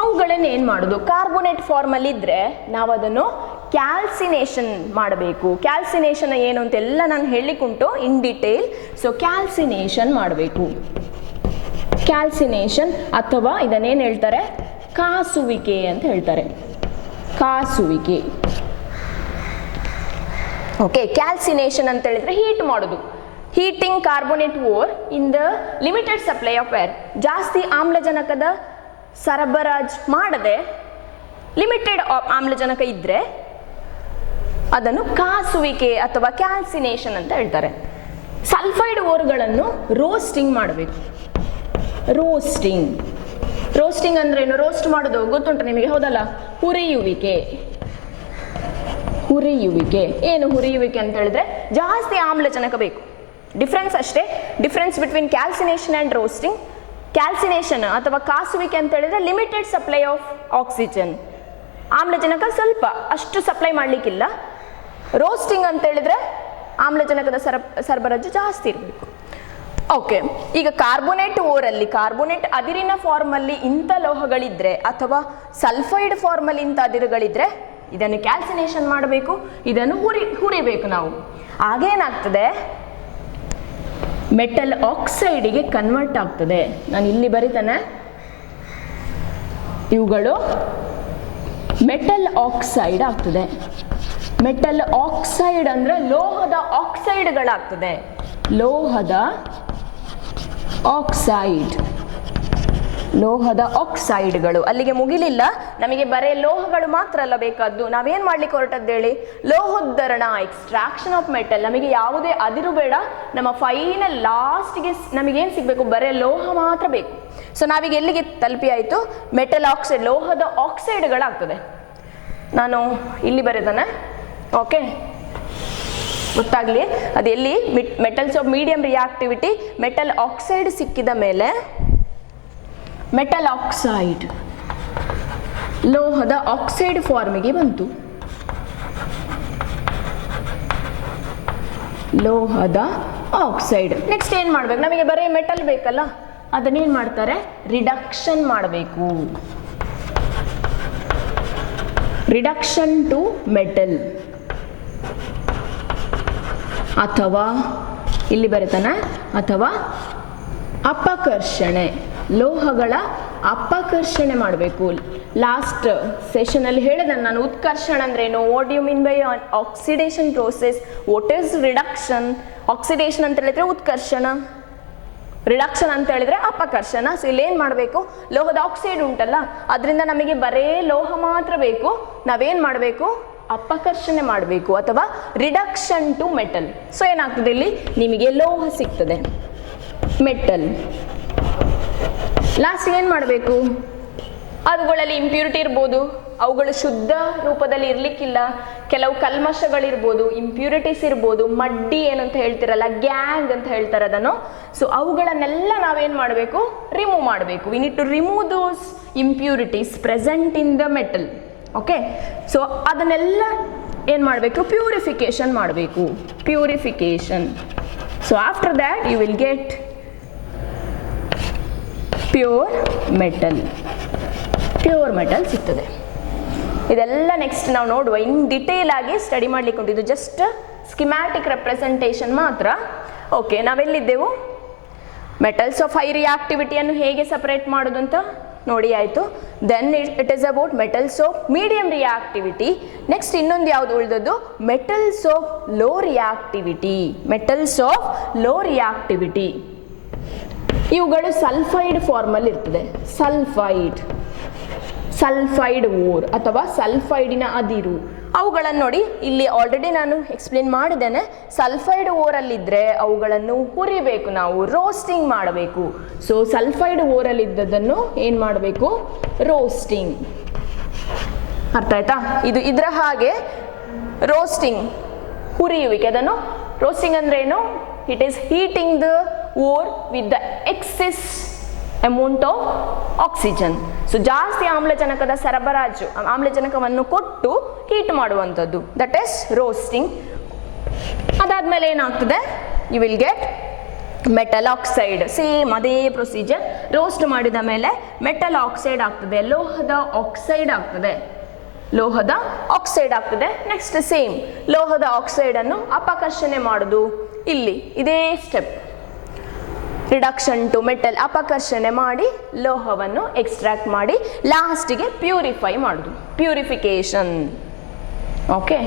ಅವುಗಳನ್ನ ಏನು ಮಾಡೋದು? ಕಾರ್ಬೋನೇಟ್ ಫಾರ್ಮಲ್ಲಿ ಇದ್ದರೆ ನಾವು ಅದನ್ನು ಕ್ಯಾಲ್ಸಿನೇಷನ್ ಮಾಡಬೇಕು. ಕ್ಯಾಲ್ಸಿನೇಷನ್ ಏನು ಅಂತೆಲ್ಲ ನಾನು ಹೇಳಲಿಕ್ಕುಂಟು ಇನ್ ಡಿಟೇಲ್. ಸೊ ಕ್ಯಾಲ್ಸಿನೇಷನ್ ಮಾಡಬೇಕು. ಕ್ಯಾಲ್ಸಿನೇಷನ್ ಅಥವಾ ಇದನ್ನೇನು ಹೇಳ್ತಾರೆ? ಕಾಸುವಿಕೆ ಅಂತ ಹೇಳ್ತಾರೆ. ಕಾಸುವಿಕೆ. ಓಕೆ, ಕ್ಯಾಲ್ಸಿನೇಷನ್ ಅಂತ ಹೇಳಿದ್ರೆ ಹೀಟ್ ಮಾಡೋದು. Heating carbonate ore in the limited supply of air. ಜಾಸ್ತಿ ಆಮ್ಲಜನಕದ ಸರಬರಾಜು ಮಾಡದೆ ಲಿಮಿಟೆಡ್ ಆಮ್ಲಜನಕ ಇದ್ದರೆ ಅದನ್ನು ಕಾಸುವಿಕೆ ಅಥವಾ ಕ್ಯಾಲ್ಸಿನೇಷನ್ ಅಂತ ಹೇಳ್ತಾರೆ. ಸಲ್ಫೈಡ್ ಓರ್ಗಳನ್ನು ರೋಸ್ಟಿಂಗ್ ಮಾಡಬೇಕು. ರೋಸ್ಟಿಂಗ್ ಅಂದ್ರೆ ಏನು? ರೋಸ್ಟ್ ಮಾಡೋದು ಗೊತ್ತುಂಟು ನಿಮಗೆ, ಹೌದಲ್ಲ? ಹುರಿಯುವಿಕೆ. ಏನು ಹುರಿಯುವಿಕೆ ಅಂತ ಹೇಳಿದ್ರೆ ಜಾಸ್ತಿ ಆಮ್ಲಜನಕ ಬೇಕು. ಡಿಫ್ರೆನ್ಸ್ ಅಷ್ಟೇ, difference between calcination and roasting. Calcination ಅಥವಾ ಕಾಸುವಿಕೆ ಅಂತ ಹೇಳಿದ್ರೆ ಲಿಮಿಟೆಡ್ ಸಪ್ಲೈ ಆಫ್ ಆಕ್ಸಿಜನ್, ಆಮ್ಲಜನಕ ಸ್ವಲ್ಪ ಅಷ್ಟು ಸಪ್ಲೈ ಮಾಡಲಿಕ್ಕಿಲ್ಲ. ರೋಸ್ಟಿಂಗ್ ಅಂತ ಹೇಳಿದ್ರೆ ಆಮ್ಲಜನಕದ ಸರಬರಾಜು ಜಾಸ್ತಿ ಇರಬೇಕು. ಓಕೆ, ಈಗ ಕಾರ್ಬೋನೇಟ್ ಓರಲ್ಲಿ, ಕಾರ್ಬೋನೇಟ್ ಅದಿರಿನ ಫಾರ್ಮಲ್ಲಿ ಇಂಥ ಲೋಹಗಳಿದ್ರೆ ಅಥವಾ ಸಲ್ಫೈಡ್ ಫಾರ್ಮಲ್ಲಿ ಇಂಥ ಅದಿರುಗಳಿದ್ರೆ ಇದನ್ನು ಕ್ಯಾಲ್ಸಿನೇಷನ್ ಮಾಡಬೇಕು, ಇದನ್ನು ಹುರಿಬೇಕು ನಾವು. ಆಗೇನಾಗ್ತದೆ? ಮೆಟಲ್ ಆಕ್ಸೈಡಿಗೆ ಕನ್ವರ್ಟ್ ಆಗ್ತದೆ. ನಾನು ಇಲ್ಲಿ ಬರೀತಾನೆ, ಇವುಗಳು ಮೆಟಲ್ ಆಕ್ಸೈಡ್ ಆಗ್ತದೆ. ಮೆಟಲ್ ಆಕ್ಸೈಡ್ ಅಂದ್ರೆ ಲೋಹದ ಆಕ್ಸೈಡ್ಗಳಾಗ್ತದೆ. ಲೋಹದ ಆಕ್ಸೈಡ್ಗಳು. ಅಲ್ಲಿಗೆ ಮುಗಿಲಿಲ್ಲ, ನಮಗೆ ಬರೇ ಲೋಹಗಳು ಮಾತ್ರ ಅಲ್ಲ ಬೇಕಾದ್ದು. ನಾವೇನ್ ಮಾಡ್ಲಿಕ್ಕೆ ಹೊರಟದ್ದು ಹೇಳಿ? ಲೋಹೋದ್ಧರಣ, ಎಕ್ಸ್ಟ್ರಾಕ್ಷನ್ ಆಫ್ ಮೆಟಲ್. ನಮಗೆ ಯಾವುದೇ ಅದಿರು ಬೇಡ, ನಮ್ಮ ಫೈನಲ್ ಲಾಸ್ಟ್ಗೆ ನಮಗೇನು ಸಿಗಬೇಕು? ಬರೇ ಲೋಹ ಮಾತ್ರ ಬೇಕು. ಸೊ ನಾವೀಗ ಎಲ್ಲಿಗೆ ತಲುಪಿ ಆಯಿತು? ಮೆಟಲ್ ಆಕ್ಸೈಡ್, ಲೋಹದ ಆಕ್ಸೈಡ್ಗಳಾಗ್ತದೆ. ನಾನು ಇಲ್ಲಿ ಬರೆದಾನೆ, ಓಕೆ, ಗೊತ್ತಾಗ್ಲಿ ಅದು ಎಲ್ಲಿ. Metals of medium reactivity, metal oxide ಸಿಕ್ಕಿದ ಮೇಲೆ ಮೆಟಲ್ ಆಕ್ಸೈಡ್ ಲೋಹದ ಆಕ್ಸೈಡ್ ಫಾರ್ಮಿಗೆ ಬಂತು. ಲೋಹದ ಆಕ್ಸೈಡ್. ನೆಕ್ಸ್ಟ್ ಏನು ಮಾಡ್ಬೇಕು? ನಮಗೆ ಬರೀ ಮೆಟಲ್ ಬೇಕಲ್ಲ, ಅದನ್ನೇನು ಮಾಡ್ತಾರೆ? ರಿಡಕ್ಷನ್ ಮಾಡಬೇಕು. ರಿಡಕ್ಷನ್ ಟು ಮೆಟಲ್, ಅಥವಾ ಇಲ್ಲಿ ಬರೀತಾನೆ, ಅಥವಾ ಅಪಕರ್ಷಣೆ, ಲೋಹಗಳ ಅಪಕರ್ಷಣೆ ಮಾಡಬೇಕು. ಲಾಸ್ಟ್ ಸೆಷನಲ್ಲಿ ಹೇಳಿದೆ ನಾನು, ಉತ್ಕರ್ಷಣ ಅಂದ್ರೇನು, what you mean by oxidation process, what is reduction. Oxidation ಅಂತ ಹೇಳಿದ್ರೆ ಉತ್ಕರ್ಷಣ, ರಿಡಕ್ಷನ್ ಅಂತ ಹೇಳಿದ್ರೆ ಅಪಕರ್ಷಣ. ಸೊ ಇಲ್ಲೇನು ಮಾಡಬೇಕು? ಲೋಹದ ಆಕ್ಸೈಡ್ ಉಂಟಲ್ಲ, ಅದರಿಂದ ನಮಗೆ ಬರೇ ಲೋಹ ಮಾತ್ರ ಬೇಕು. ನಾವೇನು ಮಾಡಬೇಕು? ಅಪಕರ್ಷಣೆ ಮಾಡಬೇಕು, ಅಥವಾ ರಿಡಕ್ಷನ್ ಟು ಮೆಟಲ್. ಸೊ ಏನಾಗ್ತದೆ? ಇಲ್ಲಿ ನಿಮಗೆ ಲೋಹ ಸಿಗ್ತದೆ, ಮೆಟಲ್. ಲಾಸ್ಟ್ ಏನು ಮಾಡಬೇಕು? ಅವುಗಳಲ್ಲಿ ಇಂಪ್ಯೂರಿಟಿ ಇರ್ಬೋದು, ಅವುಗಳು ಶುದ್ಧ ರೂಪದಲ್ಲಿ ಇರಲಿಕ್ಕಿಲ್ಲ, ಕೆಲವು ಕಲ್ಮಶಗಳಿರ್ಬೋದು, ಇಂಪ್ಯೂರಿಟೀಸ್ ಇರ್ಬೋದು, ಮಡ್ಡಿ ಏನಂತ ಹೇಳ್ತಿರಲ್ಲ, ಗ್ಯಾಂಗ್ ಅಂತ ಹೇಳ್ತಾರೆ ಅದನ್ನು. ಸೊ ಅವುಗಳನ್ನೆಲ್ಲ ನಾವೇನು ಮಾಡಬೇಕು? ರಿಮೂವ್ ಮಾಡಬೇಕು. We need to remove those impurities present in the metal. Okay, so ಅದನ್ನೆಲ್ಲ ಏನು ಮಾಡಬೇಕು? ಪ್ಯೂರಿಫಿಕೇಶನ್ ಮಾಡಬೇಕು. Purification. So after that you will get pure metal ಸಿಗ್ತದೆ. ಇದೆಲ್ಲ ನೆಕ್ಸ್ಟ್ ನಾವು ನೋಡುವ, ಇನ್ ಡಿಟೇಲ್ ಆಗಿ ಸ್ಟಡಿ ಮಾಡ್ಲಿಕ್ಕೆ ಉಂಟು. ಇದು ಜಸ್ಟ್ ಸ್ಕಿಮ್ಯಾಟಿಕ್ ರೆಪ್ರೆಸೆಂಟೇಷನ್ ಮಾತ್ರ. ಓಕೆ, ನಾವೆಲ್ಲಿದ್ದೆವು? ಮೆಟಲ್ಸ್ ಆಫ್ ಹೈ ರಿಯಾಕ್ಟಿವಿಟಿಯನ್ನು ಹೇಗೆ ಸಪರೇಟ್ ಮಾಡೋದು ಅಂತ ನೋಡಿ ಆಯಿತು. Then it is about metals of medium reactivity. Next ಇನ್ನೊಂದು ಯಾವುದು ಉಳಿದದ್ದು? Metals of low reactivity. ಇವುಗಳು ಸಲ್ಫೈಡ್ ಫಾರ್ಮಲ್ಲಿ ಇರ್ತದೆ. ಸಲ್ಫೈಡ್ ಓರ್ ಅಥವಾ ಸಲ್ಫೈಡಿನ ಅದಿರು. ಅವುಗಳನ್ನು ನೋಡಿ, ಇಲ್ಲಿ ಆಲ್ರೆಡಿ ನಾನು ಎಕ್ಸ್ಪ್ಲೇನ್ ಮಾಡಿದ್ದೇನೆ. ಸಲ್ಫೈಡ್ ಓರಲ್ಲಿದ್ದರೆ ಅವುಗಳನ್ನು ಹುರಿಬೇಕು, ನಾವು ರೋಸ್ಟಿಂಗ್ ಮಾಡಬೇಕು. ಸೊ ಸಲ್ಫೈಡ್ ಓರಲ್ಲಿದ್ದದನ್ನು ಏನು ಮಾಡಬೇಕು? ರೋಸ್ಟಿಂಗ್. ಅರ್ಥ ಆಯ್ತಾ? ಇದು ಇದರ ಹಾಗೆ ರೋಸ್ಟಿಂಗ್, ಹುರಿಯುವಿಕೆ. ಅದನ್ನು ರೋಸ್ಟಿಂಗ್ ಅಂದ್ರೆ ಏನು? It is heating the ore with the excess amount of oxygen. So ಜಾಸ್ತಿ ಆಮ್ಲಜನಕದ ಸರಬರಾಜು, ಆಮ್ಲಜನಕವನ್ನು ಕೊಟ್ಟು ಹೀಟ್ ಮಾಡುವಂಥದ್ದು, ದಟ್ ಈಸ್ ರೋಸ್ಟಿಂಗ್. ಅದಾದಮೇಲೆ ಏನಾಗ್ತದೆ? You will get metal oxide. Same ಅದೇ ಪ್ರೊಸೀಜರ್. ರೋಸ್ಟ್ ಮಾಡಿದ ಮೇಲೆ ಮೆಟಲ್ ಆಕ್ಸೈಡ್ ಆಗ್ತದೆ, ಲೋಹದ ಆಕ್ಸೈಡ್ ಆಗ್ತದೆ. ನೆಕ್ಸ್ಟ್ ಸೇಮ್ ಲೋಹದ ಆಕ್ಸೈಡನ್ನು ಅಪಕರ್ಷಣೆ ಮಾಡೋದು. ಇಲ್ಲಿ ಇದೇ ಸ್ಟೆಪ್, ರಿಡಕ್ಷನ್ ಟು ಮೆಟಲ್, ಅಪಕರ್ಷಣೆ ಮಾಡಿ ಲೋಹವನ್ನು ಎಕ್ಸ್ಟ್ರಾಕ್ಟ್ ಮಾಡಿ ಲಾಸ್ಟಿಗೆ ಪ್ಯೂರಿಫೈ ಮಾಡೋದು, ಪ್ಯೂರಿಫಿಕೇಶನ್. ಓಕೆ,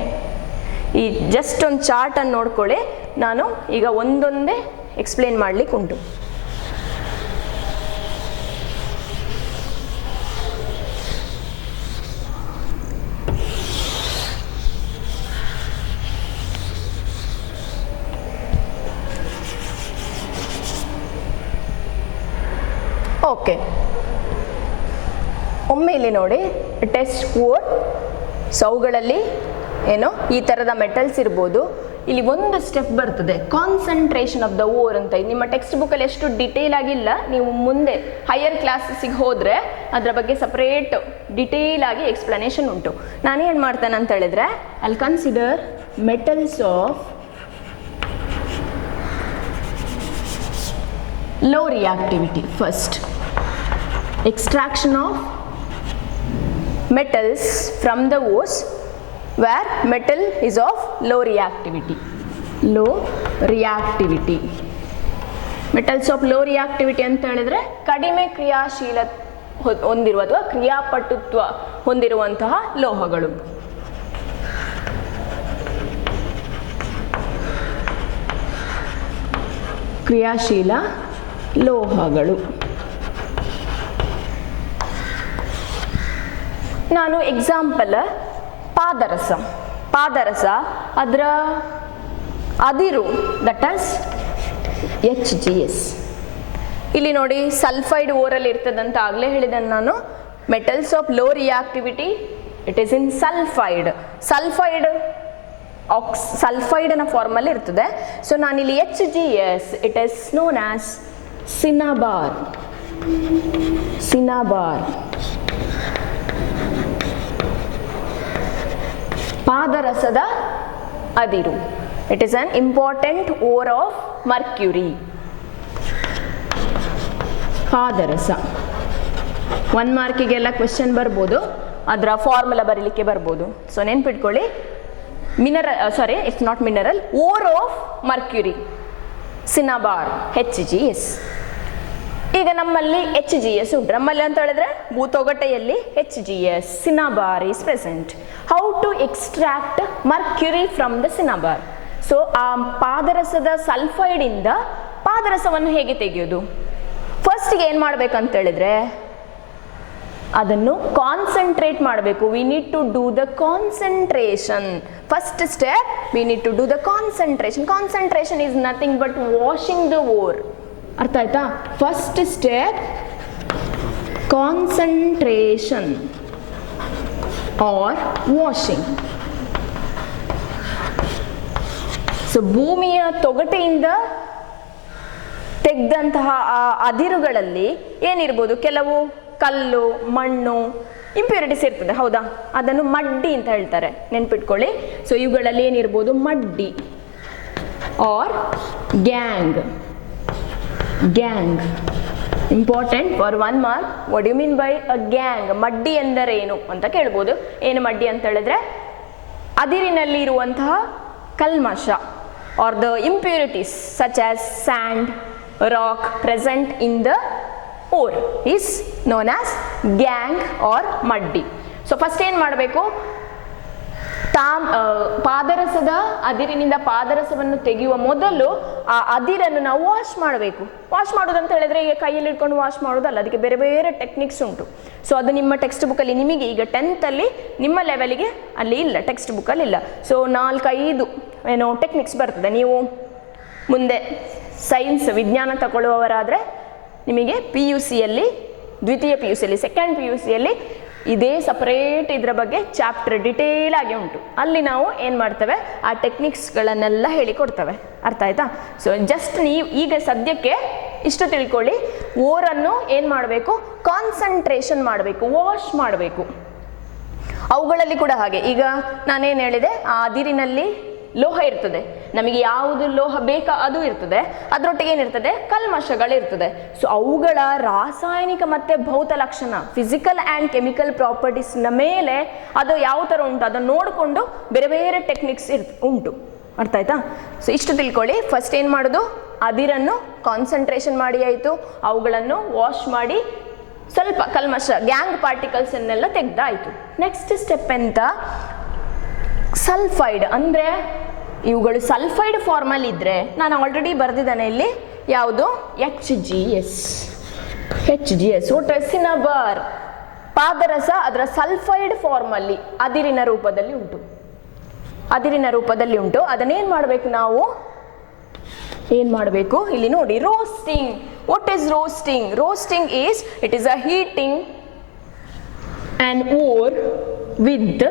ಈ ಜಸ್ಟ್ ಒಂದು ಚಾರ್ಟನ್ನು ನೋಡ್ಕೊಳ್ಳಿ. ನಾನು ಈಗ ಒಂದೊಂದೇ ಎಕ್ಸ್ಪ್ಲೇನ್ ಮಾಡಲಿಕ್ಕೆ ಉಂಟು. ಓಕೆ, ಒಮ್ಮೆ ಇಲ್ಲಿ ನೋಡಿ ಟೆಸ್ಟ್ 4. ಸೊ ಅವುಗಳಲ್ಲಿ ಏನೋ ಈ ಥರದ ಮೆಟಲ್ಸ್ ಇರ್ಬೋದು. ಇಲ್ಲಿ ಒಂದು ಸ್ಟೆಪ್ ಬರ್ತದೆ, ಕಾನ್ಸಂಟ್ರೇಷನ್ ಆಫ್ ದ ಓರ್ ಅಂತ. ನಿಮ್ಮ ಟೆಕ್ಸ್ಟ್ ಬುಕ್ಕಲ್ಲಿ ಎಷ್ಟು ಡಿಟೇಲ್ ಆಗಿಲ್ಲ, ನೀವು ಮುಂದೆ ಹೈಯರ್ ಕ್ಲಾಸಸ್ಸಿಗೆ ಹೋದರೆ ಅದರ ಬಗ್ಗೆ ಸಪ್ರೇಟ್ ಡಿಟೇಲ್ ಆಗಿ ಎಕ್ಸ್ಪ್ಲನೇಷನ್ ಉಂಟು. ನಾನೇನು ಮಾಡ್ತೇನೆ ಅಂತ ಹೇಳಿದ್ರೆ, I consider metals of low reactivity first. Extraction of metals from the ores where metal is of low reactivity. Low reactivity. Metals of low reactivity ಅಂತ ಹೇಳಿದ್ರೆ ಕಡಿಮೆ ಕ್ರಿಯಾಶೀಲ ಹೊಂದಿರುವ ಅಥವಾ ಕ್ರಿಯಾಪಟುತ್ವ ಹೊಂದಿರುವಂತಹ ಲೋಹಗಳು. ಕ್ರಿಯಾಶೀಲ ಲೋಹಗಳು. ನಾನು ಎಕ್ಸಾಂಪಲ್ ಪಾದರಸ ಅದರ ಅದಿರು ದಟ್ ಆಸ್ HGS. ಇಲ್ಲಿ ನೋಡಿ ಸಲ್ಫೈಡ್ ಓರಲ್ಲಿ ಇರ್ತದಂತ ಆಗಲೇ ಹೇಳಿದೆ ನಾನು. Metals of low reactivity, it is in ಸಲ್ಫೈಡ್ನ ಫಾರ್ಮಲ್ಲಿ ಇರ್ತದೆ. ಸೊ ನಾನಿಲ್ಲಿ HGS, it is known as cinnabar. ಪಾದರಸದ ಅದಿರು. It is an important ore of mercury. ಪಾದರಸ 1 ಮಾರ್ಕಿಗೆಲ್ಲ ಕ್ವೆಶ್ಚನ್ ಬರ್ಬೋದು, ಅದರ ಫಾರ್ಮುಲಾ ಬರೀಲಿಕ್ಕೆ ಬರ್ಬೋದು. ಸೊ ನೆನ್ಪಿಟ್ಕೊಳ್ಳಿ, it's not mineral, ore of mercury, cinnabar, HGS. ಈಗ ನಮ್ಮಲ್ಲಿ HGS ಉಂಟು. ನಮ್ಮಲ್ಲಿ ಅಂತ ಹೇಳಿದ್ರೆ ಭೂತೊಗಟೆಯಲ್ಲಿ HGS, cinnabar is present. How to extract mercury from the cinnabar? So ಆ ಪಾದರಸದ ಸಲ್ಫೈಡಿಂದ ಪಾದರಸವನ್ನು ಹೇಗೆ ತೆಗೆಯೋದು? ಫಸ್ಟಿಗೆ ಏನು ಮಾಡ್ಬೇಕಂತ ಹೇಳಿದ್ರೆ ಅದನ್ನು ಕಾನ್ಸಂಟ್ರೇಟ್ ಮಾಡಬೇಕು. We need to do the concentration. First step, we need to do the concentration. Concentration is nothing but washing the ore. ಅರ್ಥ ಆಯ್ತಾ? First step concentration or washing. So ಭೂಮಿಯ ತೊಗಟೆಯಿಂದ ತೆಗೆದಂತಹ ಆ ಅದಿರುಗಳಲ್ಲಿ ಏನಿರ್ಬೋದು, ಕೆಲವು ಕಲ್ಲು, ಮಣ್ಣು, ಇಂಪ್ಯೂರಿಟೀಸ್ ಇರ್ತದೆ, ಹೌದಾ? ಅದನ್ನು ಮಡ್ಡಿ ಅಂತ ಹೇಳ್ತಾರೆ, ನೆನ್ಪಿಟ್ಕೊಳ್ಳಿ. ಸೊ ಇವುಗಳಲ್ಲಿ ಏನಿರ್ಬೋದು, ಮಡ್ಡಿ or gangue. Important for 1 mark. What you mean by a gangue? ಮಡ್ಡಿ ಎಂದರೆ ಏನು ಅಂತ ಕೇಳ್ಬೋದು. ಏನು ಮಡ್ಡಿ ಅಂತ ಹೇಳಿದ್ರೆ ಅದಿರಿನಲ್ಲಿ ಇರುವಂತಹ ಕಲ್ಮಶ or the impurities such as sand, rock present in the ore is known as gang or ಮಡ್ಡಿ. ಸೊ ಫಸ್ಟ್ ಏನು ಮಾಡಬೇಕು, ಪಾದರಸದ ಅದಿರಿನಿಂದ ಪಾದರಸವನ್ನು ತೆಗೆಯುವ ಮೊದಲು ಆ ಅದಿರನ್ನು ನಾವು ವಾಶ್ ಮಾಡಬೇಕು. ವಾಶ್ ಮಾಡೋದಂತ ಹೇಳಿದ್ರೆ ಈಗ ಕೈಯಲ್ಲಿ ಇಟ್ಕೊಂಡು ವಾಶ್ ಮಾಡೋದಲ್ಲ, ಅದಕ್ಕೆ ಬೇರೆ ಬೇರೆ ಟೆಕ್ನಿಕ್ಸ್ ಉಂಟು. ಸೊ ಅದು ನಿಮ್ಮ ಟೆಕ್ಸ್ಟ್ ಬುಕ್ಕಲ್ಲಿ, ನಿಮಗೆ ಈಗ 10th ಅಲ್ಲಿ ನಿಮ್ಮ ಲೆವೆಲಿಗೆ ಅಲ್ಲಿ ಇಲ್ಲ, ಟೆಕ್ಸ್ಟ್ ಬುಕ್ಕಲ್ಲಿ ಇಲ್ಲ. ಸೊ 4-5 ಏನೋ ಟೆಕ್ನಿಕ್ಸ್ ಬರ್ತದೆ. ನೀವು ಮುಂದೆ ಸೈನ್ಸ್ ವಿಜ್ಞಾನ ತಗೊಳ್ಳುವವರಾದರೆ ನಿಮಗೆ PUCಯಲ್ಲಿ, ದ್ವಿತೀಯ PUCಯಲ್ಲಿ, ಸೆಕೆಂಡ್ PUCಯಲ್ಲಿ ಇದೇ ಸಪರೇಟ್ ಇದರ ಬಗ್ಗೆ ಚಾಪ್ಟರ್ ಡಿಟೇಲ್ ಆಗಿ ಉಂಟು. ಅಲ್ಲಿ ನಾವು ಏನು ಮಾಡ್ತೇವೆ, ಆ ಟೆಕ್ನಿಕ್ಸ್ಗಳನ್ನೆಲ್ಲ ಹೇಳಿಕೊಡ್ತೇವೆ. ಅರ್ಥ ಆಯ್ತಾ? ಸೊ ಜಸ್ಟ್ ನೀವು ಈಗ ಸದ್ಯಕ್ಕೆ ಇಷ್ಟು ತಿಳ್ಕೊಳ್ಳಿ, ಓರನ್ನು ಏನು ಮಾಡಬೇಕು, ಕಾನ್ಸಂಟ್ರೇಷನ್ ಮಾಡಬೇಕು, ವಾಶ್ ಮಾಡಬೇಕು. ಅವುಗಳಲ್ಲಿ ಕೂಡ ಹಾಗೆ, ಈಗ ನಾನೇನು ಹೇಳಿದೆ, ಆ ಅದಿರಿನಲ್ಲಿ ಲೋಹ ಇರ್ತದೆ, ನಮಗೆ ಯಾವುದು ಲೋಹ ಬೇಕಾ ಅದು ಇರ್ತದೆ, ಅದರೊಟ್ಟಿಗೆ ಏನಿರ್ತದೆ, ಕಲ್ಮಶಗಳಿರ್ತದೆ. ಸೊ ಅವುಗಳ ರಾಸಾಯನಿಕ ಮತ್ತು ಭೌತ ಲಕ್ಷಣ, ಫಿಸಿಕಲ್ ಆ್ಯಂಡ್ ಕೆಮಿಕಲ್ ಪ್ರಾಪರ್ಟೀಸ್ನ ಮೇಲೆ ಅದು ಯಾವ ಥರ ಉಂಟು ಅದನ್ನು ನೋಡಿಕೊಂಡು ಬೇರೆ ಬೇರೆ ಟೆಕ್ನಿಕ್ಸ್ ಉಂಟು. ಅರ್ಥ ಆಯ್ತಾ? ಸೊ ಇಷ್ಟು ತಿಳ್ಕೊಳ್ಳಿ. ಫಸ್ಟ್ ಏನು ಮಾಡೋದು, ಅದಿರನ್ನು ಕಾನ್ಸಂಟ್ರೇಷನ್ ಮಾಡಿ ಆಯಿತು, ಅವುಗಳನ್ನು ವಾಶ್ ಮಾಡಿ ಸ್ವಲ್ಪ ಕಲ್ಮಶ ಗ್ಯಾಂಗ್ ಪಾರ್ಟಿಕಲ್ಸನ್ನೆಲ್ಲ ತೆಗೆದಾಯಿತು. ನೆಕ್ಸ್ಟ್ ಸ್ಟೆಪ್ ಎಂತ, ಸಲ್ಫೈಡ್ ಅಂದರೆ ಇವುಗಳು ಸಲ್ಫೈಡ್ ಫಾರ್ಮಲ್ಲಿ ಇದ್ದರೆ ನಾನು ಆಲ್ರೆಡಿ ಬರೆದಿದ್ದಾನೆ ಇಲ್ಲಿ ಯಾವುದು HGS. ಒಟ್ಟು ಸಿನಬಾರ್ ಪಾದರಸ ಅದರ ಸಲ್ಫೈಡ್ ಫಾರ್ಮಲ್ಲಿ ಅದಿರಿನ ರೂಪದಲ್ಲಿ ಉಂಟು. ಅದನ್ನೇನು ಮಾಡಬೇಕು ನಾವು, ಏನು ಮಾಡಬೇಕು ಇಲ್ಲಿ ನೋಡಿ, roasting. What is roasting? Roasting is it is a heating an ore with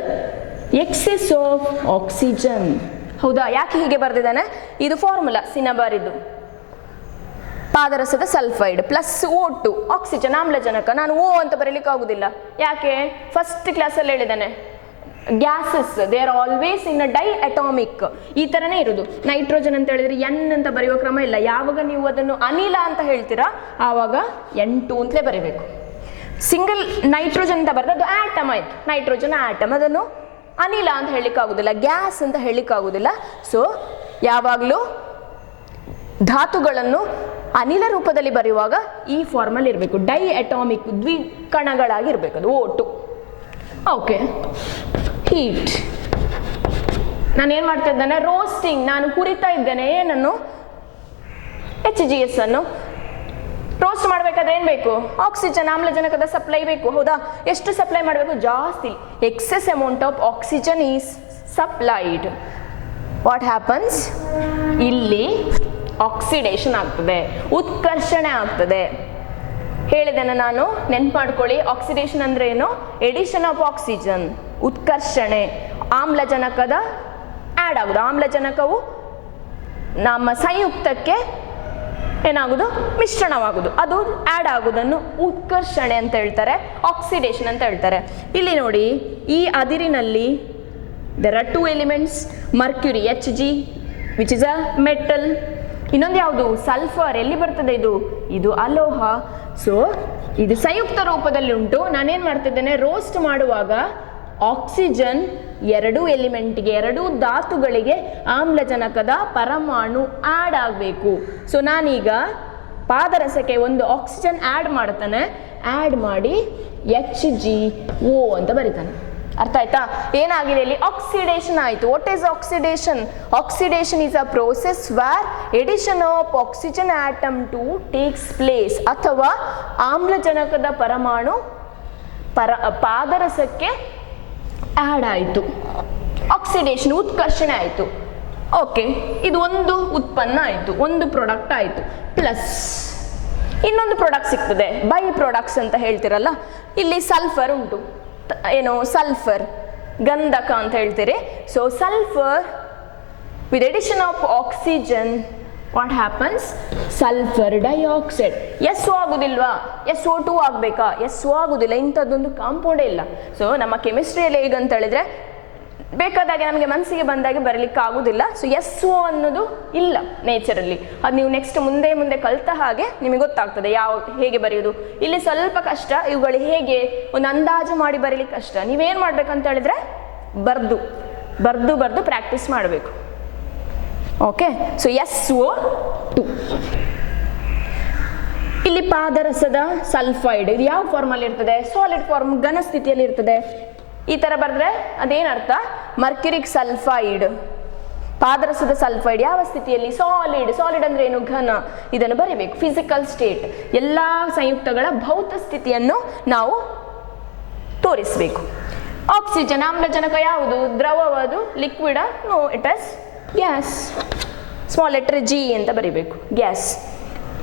excess of oxygen. ಹೌದಾ? ಯಾಕೆ ಹೀಗೆ ಬರೆದಿದ್ದಾನೆ? ಇದು ಫಾರ್ಮುಲಾ ಸಿನಬಾರ್, ಇದು ಪಾದರಸದ ಸಲ್ಫೈಡ್ ಪ್ಲಸ್ O2 ಆಕ್ಸಿಜನ್ ಆಮ್ಲಜನಕ. ನಾನು O ಅಂತ ಬರೀಲಿಕ್ಕೆ ಆಗುದಿಲ್ಲ. ಯಾಕೆ? ಫಸ್ಟ್ ಕ್ಲಾಸಲ್ಲಿ ಹೇಳಿದ್ದಾನೆ gases they are always in a diatomic. ಈ ಥರನೇ ಇರೋದು. ನೈಟ್ರೋಜನ್ ಅಂತ ಹೇಳಿದ್ರೆ N ಅಂತ ಬರೆಯುವ ಕ್ರಮ ಇಲ್ಲ. ಯಾವಾಗ ನೀವು ಅದನ್ನು ಅನಿಲ ಅಂತ ಹೇಳ್ತೀರಾ ಆವಾಗ N2 ಅಂತಲೇ ಬರೀಬೇಕು. ಸಿಂಗಲ್ ನೈಟ್ರೋಜನ್ ಅಂತ ಬರೆದ ಅದು ಆಟಮ್ ಆಯ್ತು, ನೈಟ್ರೋಜನ್ ಆಟಮ್. ಅದನ್ನು ಅನಿಲ ಅಂತ ಹೇಳಲಿಕ್ಕೆ ಆಗುದಿಲ್ಲ, ಗ್ಯಾಸ್ ಅಂತ ಹೇಳಲಿಕ್ಕೆ ಆಗುದಿಲ್ಲ. ಸೊ ಯಾವಾಗಲೂ ಧಾತುಗಳನ್ನು ಅನಿಲ ರೂಪದಲ್ಲಿ ಬರೆಯುವಾಗ ಈ ಫಾರ್ಮಲ್ಲಿ ಇರಬೇಕು, ಡೈ ಅಟಾಮಿಕ್ ದ್ವಿಕಣಗಳಾಗಿರ್ಬೇಕು ಅದು O2. Okay, heat. ನಾನೇನು ಮಾಡ್ತಾ ಇದ್ದೇನೆ? ರೋಸ್ಟಿಂಗ್. ನಾನು ಹುರಿತಾ ಇದ್ದೇನೆ ಏನನ್ನು? HGS ಅನ್ನು. ರೋಸ್ಟ್ ಮಾಡಬೇಕಾದ್ರೆ ಏನು ಬೇಕು? ಆಕ್ಸಿಜನ್ ಆಮ್ಲಜನಕದ ಸಪ್ಲೈ ಬೇಕು. ಹೌದಾ? ಎಷ್ಟು ಸಪ್ಲೈ ಮಾಡಬೇಕು? ಜಾಸ್ತಿ. Excess amount of oxygen is supplied. What happens? ಇಲ್ಲಿ ಆಕ್ಸಿಡೇಷನ್ ಆಗ್ತದೆ, ಉತ್ಕರ್ಷಣೆ ಆಗ್ತದೆ. ಹೇಳಿದ್ದೇನೆ ನಾನು, ನೆನ್ಪು ಮಾಡ್ಕೊಳ್ಳಿ. ಆಕ್ಸಿಡೇಷನ್ ಅಂದ್ರೆ ಏನು? ಎಡಿಷನ್ ಆಫ್ ಆಕ್ಸಿಜನ್, ಉತ್ಕರ್ಷಣೆ. ಆಮ್ಲಜನಕದ ಆ್ಯಡ್ ಆಗುದು. ಆಮ್ಲಜನಕವು ನಮ್ಮ ಸಂಯುಕ್ತಕ್ಕೆ ಏನಾಗುದು? ಮಿಶ್ರಣವಾಗುದು. ಅದು ಆ್ಯಡ್ ಆಗುವುದನ್ನು ಉತ್ಕರ್ಷಣೆ ಅಂತ ಹೇಳ್ತಾರೆ, ಆಕ್ಸಿಡೇಷನ್ ಅಂತ ಹೇಳ್ತಾರೆ. ಇಲ್ಲಿ ನೋಡಿ, ಈ ಅದಿರಿನಲ್ಲಿ there are 2 elements, mercury Hg which is a metal. ಇನ್ನೊಂದು ಯಾವುದು? ಸಲ್ಫರ್. ಎಲ್ಲಿ ಬರ್ತದೆ ಇದು? ಇದು ಅಲೋಹ. ಸೊ ಇದು ಸಂಯುಕ್ತ ರೂಪದಲ್ಲಿ ಉಂಟು. ನಾನೇನು ಮಾಡ್ತಿದ್ದೇನೆ? ರೋಸ್ಟ್ ಮಾಡುವಾಗ ಆಕ್ಸಿಜನ್ 2 ಎಲಿಮೆಂಟ್ಗೆ, 2 ಧಾತುಗಳಿಗೆ ಆಮ್ಲಜನಕದ ಪರಮಾಣು ಆ್ಯಡ್ ಆಗಬೇಕು. ಸೊ ನಾನೀಗ ಪಾದರಸಕ್ಕೆ ಒಂದು ಆಕ್ಸಿಜನ್ ಆ್ಯಡ್ ಮಾಡ್ತಾನೆ, ಆ್ಯಡ್ ಮಾಡಿ HgO ಅಂತ ಬರೀತಾನೆ. ಅರ್ಥ ಆಯ್ತಾ? ಏನಾಗಿದೆ ಇಲ್ಲಿ? ಆಕ್ಸಿಡೇಷನ್ ಆಯಿತು. What is oxidation? Oxidation is a process where addition of oxygen atom to takes place. ಅಥವಾ ಆಮ್ಲಜನಕದ ಪರಮಾಣು ಪಾದರಸಕ್ಕೆ ಆ್ಯಡ್ ಆಯಿತು, ಆಕ್ಸಿಡೇಷನ್ ಉತ್ಕರ್ಷಣೆ ಆಯಿತು. ಓಕೆ, ಇದು ಒಂದು ಉತ್ಪನ್ನ ಆಯಿತು, ಒಂದು ಪ್ರಾಡಕ್ಟ್ ಆಯಿತು. ಪ್ಲಸ್ ಇನ್ನೊಂದು ಪ್ರಾಡಕ್ಟ್ ಸಿಗ್ತದೆ, ಬೈ ಪ್ರಾಡಕ್ಟ್ಸ್ ಅಂತ ಹೇಳ್ತಿರಲ್ಲ. ಇಲ್ಲಿ ಸಲ್ಫರ್ ಉಂಟು. ಏನು? ಸಲ್ಫರ್ ಗಂಧಕ ಅಂತ ಹೇಳ್ತೀರಿ. So sulphur with addition of oxygen what happens? Sulphur dioxide. SO ಆಗುದಿಲ್ವಾ? SO2 ಆಗಬೇಕಾ? SO ಆಗುದಿಲ್ಲ. ಇಂಥದ್ದೊಂದು ಕಾಂಪೌಂಡೇ ಇಲ್ಲ. ಸೊ ನಮ್ಮ ಕೆಮಿಸ್ಟ್ರಿಯಲ್ಲಿ ಹೇಗಂತ ಹೇಳಿದ್ರೆ ಬೇಕಾದಾಗೆ ನಮಗೆ ಮನಸ್ಸಿಗೆ ಬಂದಾಗೆ ಬರಲಿಕ್ಕೆ ಆಗುದಿಲ್ಲ. ಸೊ SO ಅನ್ನೋದು ಇಲ್ಲ ನೇಚರಲ್ಲಿ. ಅದು ನೀವು ನೆಕ್ಸ್ಟ್ ಮುಂದೆ ಕಲಿತ ಹಾಗೆ ನಿಮಗೆ ಗೊತ್ತಾಗ್ತದೆ ಹೇಗೆ ಬರೆಯೋದು. ಇಲ್ಲಿ ಸ್ವಲ್ಪ ಕಷ್ಟ. ಇವುಗಳು ಹೇಗೆ ಒಂದು ಅಂದಾಜು ಮಾಡಿ ಬರೀಲಿಕ್ಕೆ ಕಷ್ಟ. ನೀವೇನು ಮಾಡ್ಬೇಕಂತ ಹೇಳಿದ್ರೆ ಬರ್ದು ಪ್ರಾಕ್ಟೀಸ್ ಮಾಡಬೇಕು. Okay, so SO2. ಇಲ್ಲಿ ಪಾದರಸದ ಸಲ್ಫೈಡ್ ಇದು ಯಾವ ಫಾರ್ಮಲ್ಲಿ ಇರ್ತದೆ? ಸಾಲಿಡ್ ಫಾರ್ಮ್, ಘನ ಸ್ಥಿತಿಯಲ್ಲಿ ಇರ್ತದೆ. ಈ ಥರ ಬರೆದ್ರೆ ಅದೇನರ್ಥ? ಮರ್ಕ್ಯುರಿಕ್ ಸಲ್ಫೈಡ್. ಪಾದರಸದ ಸಲ್ಫೈಡ್ ಯಾವ ಸ್ಥಿತಿಯಲ್ಲಿ? ಸಾಲಿಡ್ ಅಂದ್ರೆ ಏನು? ಘನ. ಇದನ್ನು ಬರೀಬೇಕು. ಫಿಸಿಕಲ್ ಸ್ಟೇಟ್, ಎಲ್ಲ ಸಂಯುಕ್ತಗಳ ಭೌತ ಸ್ಥಿತಿಯನ್ನು ನಾವು ತೋರಿಸಬೇಕು. ಆಕ್ಸಿಜನ್ ಆಮ್ಲಜನಕ ಯಾವುದು? ದ್ರವವಾದು, ಲಿಕ್ವಿಡ? No, it is gas. Small letter G ಅಂತ ಬರೀಬೇಕು, ಗ್ಯಾಸ್.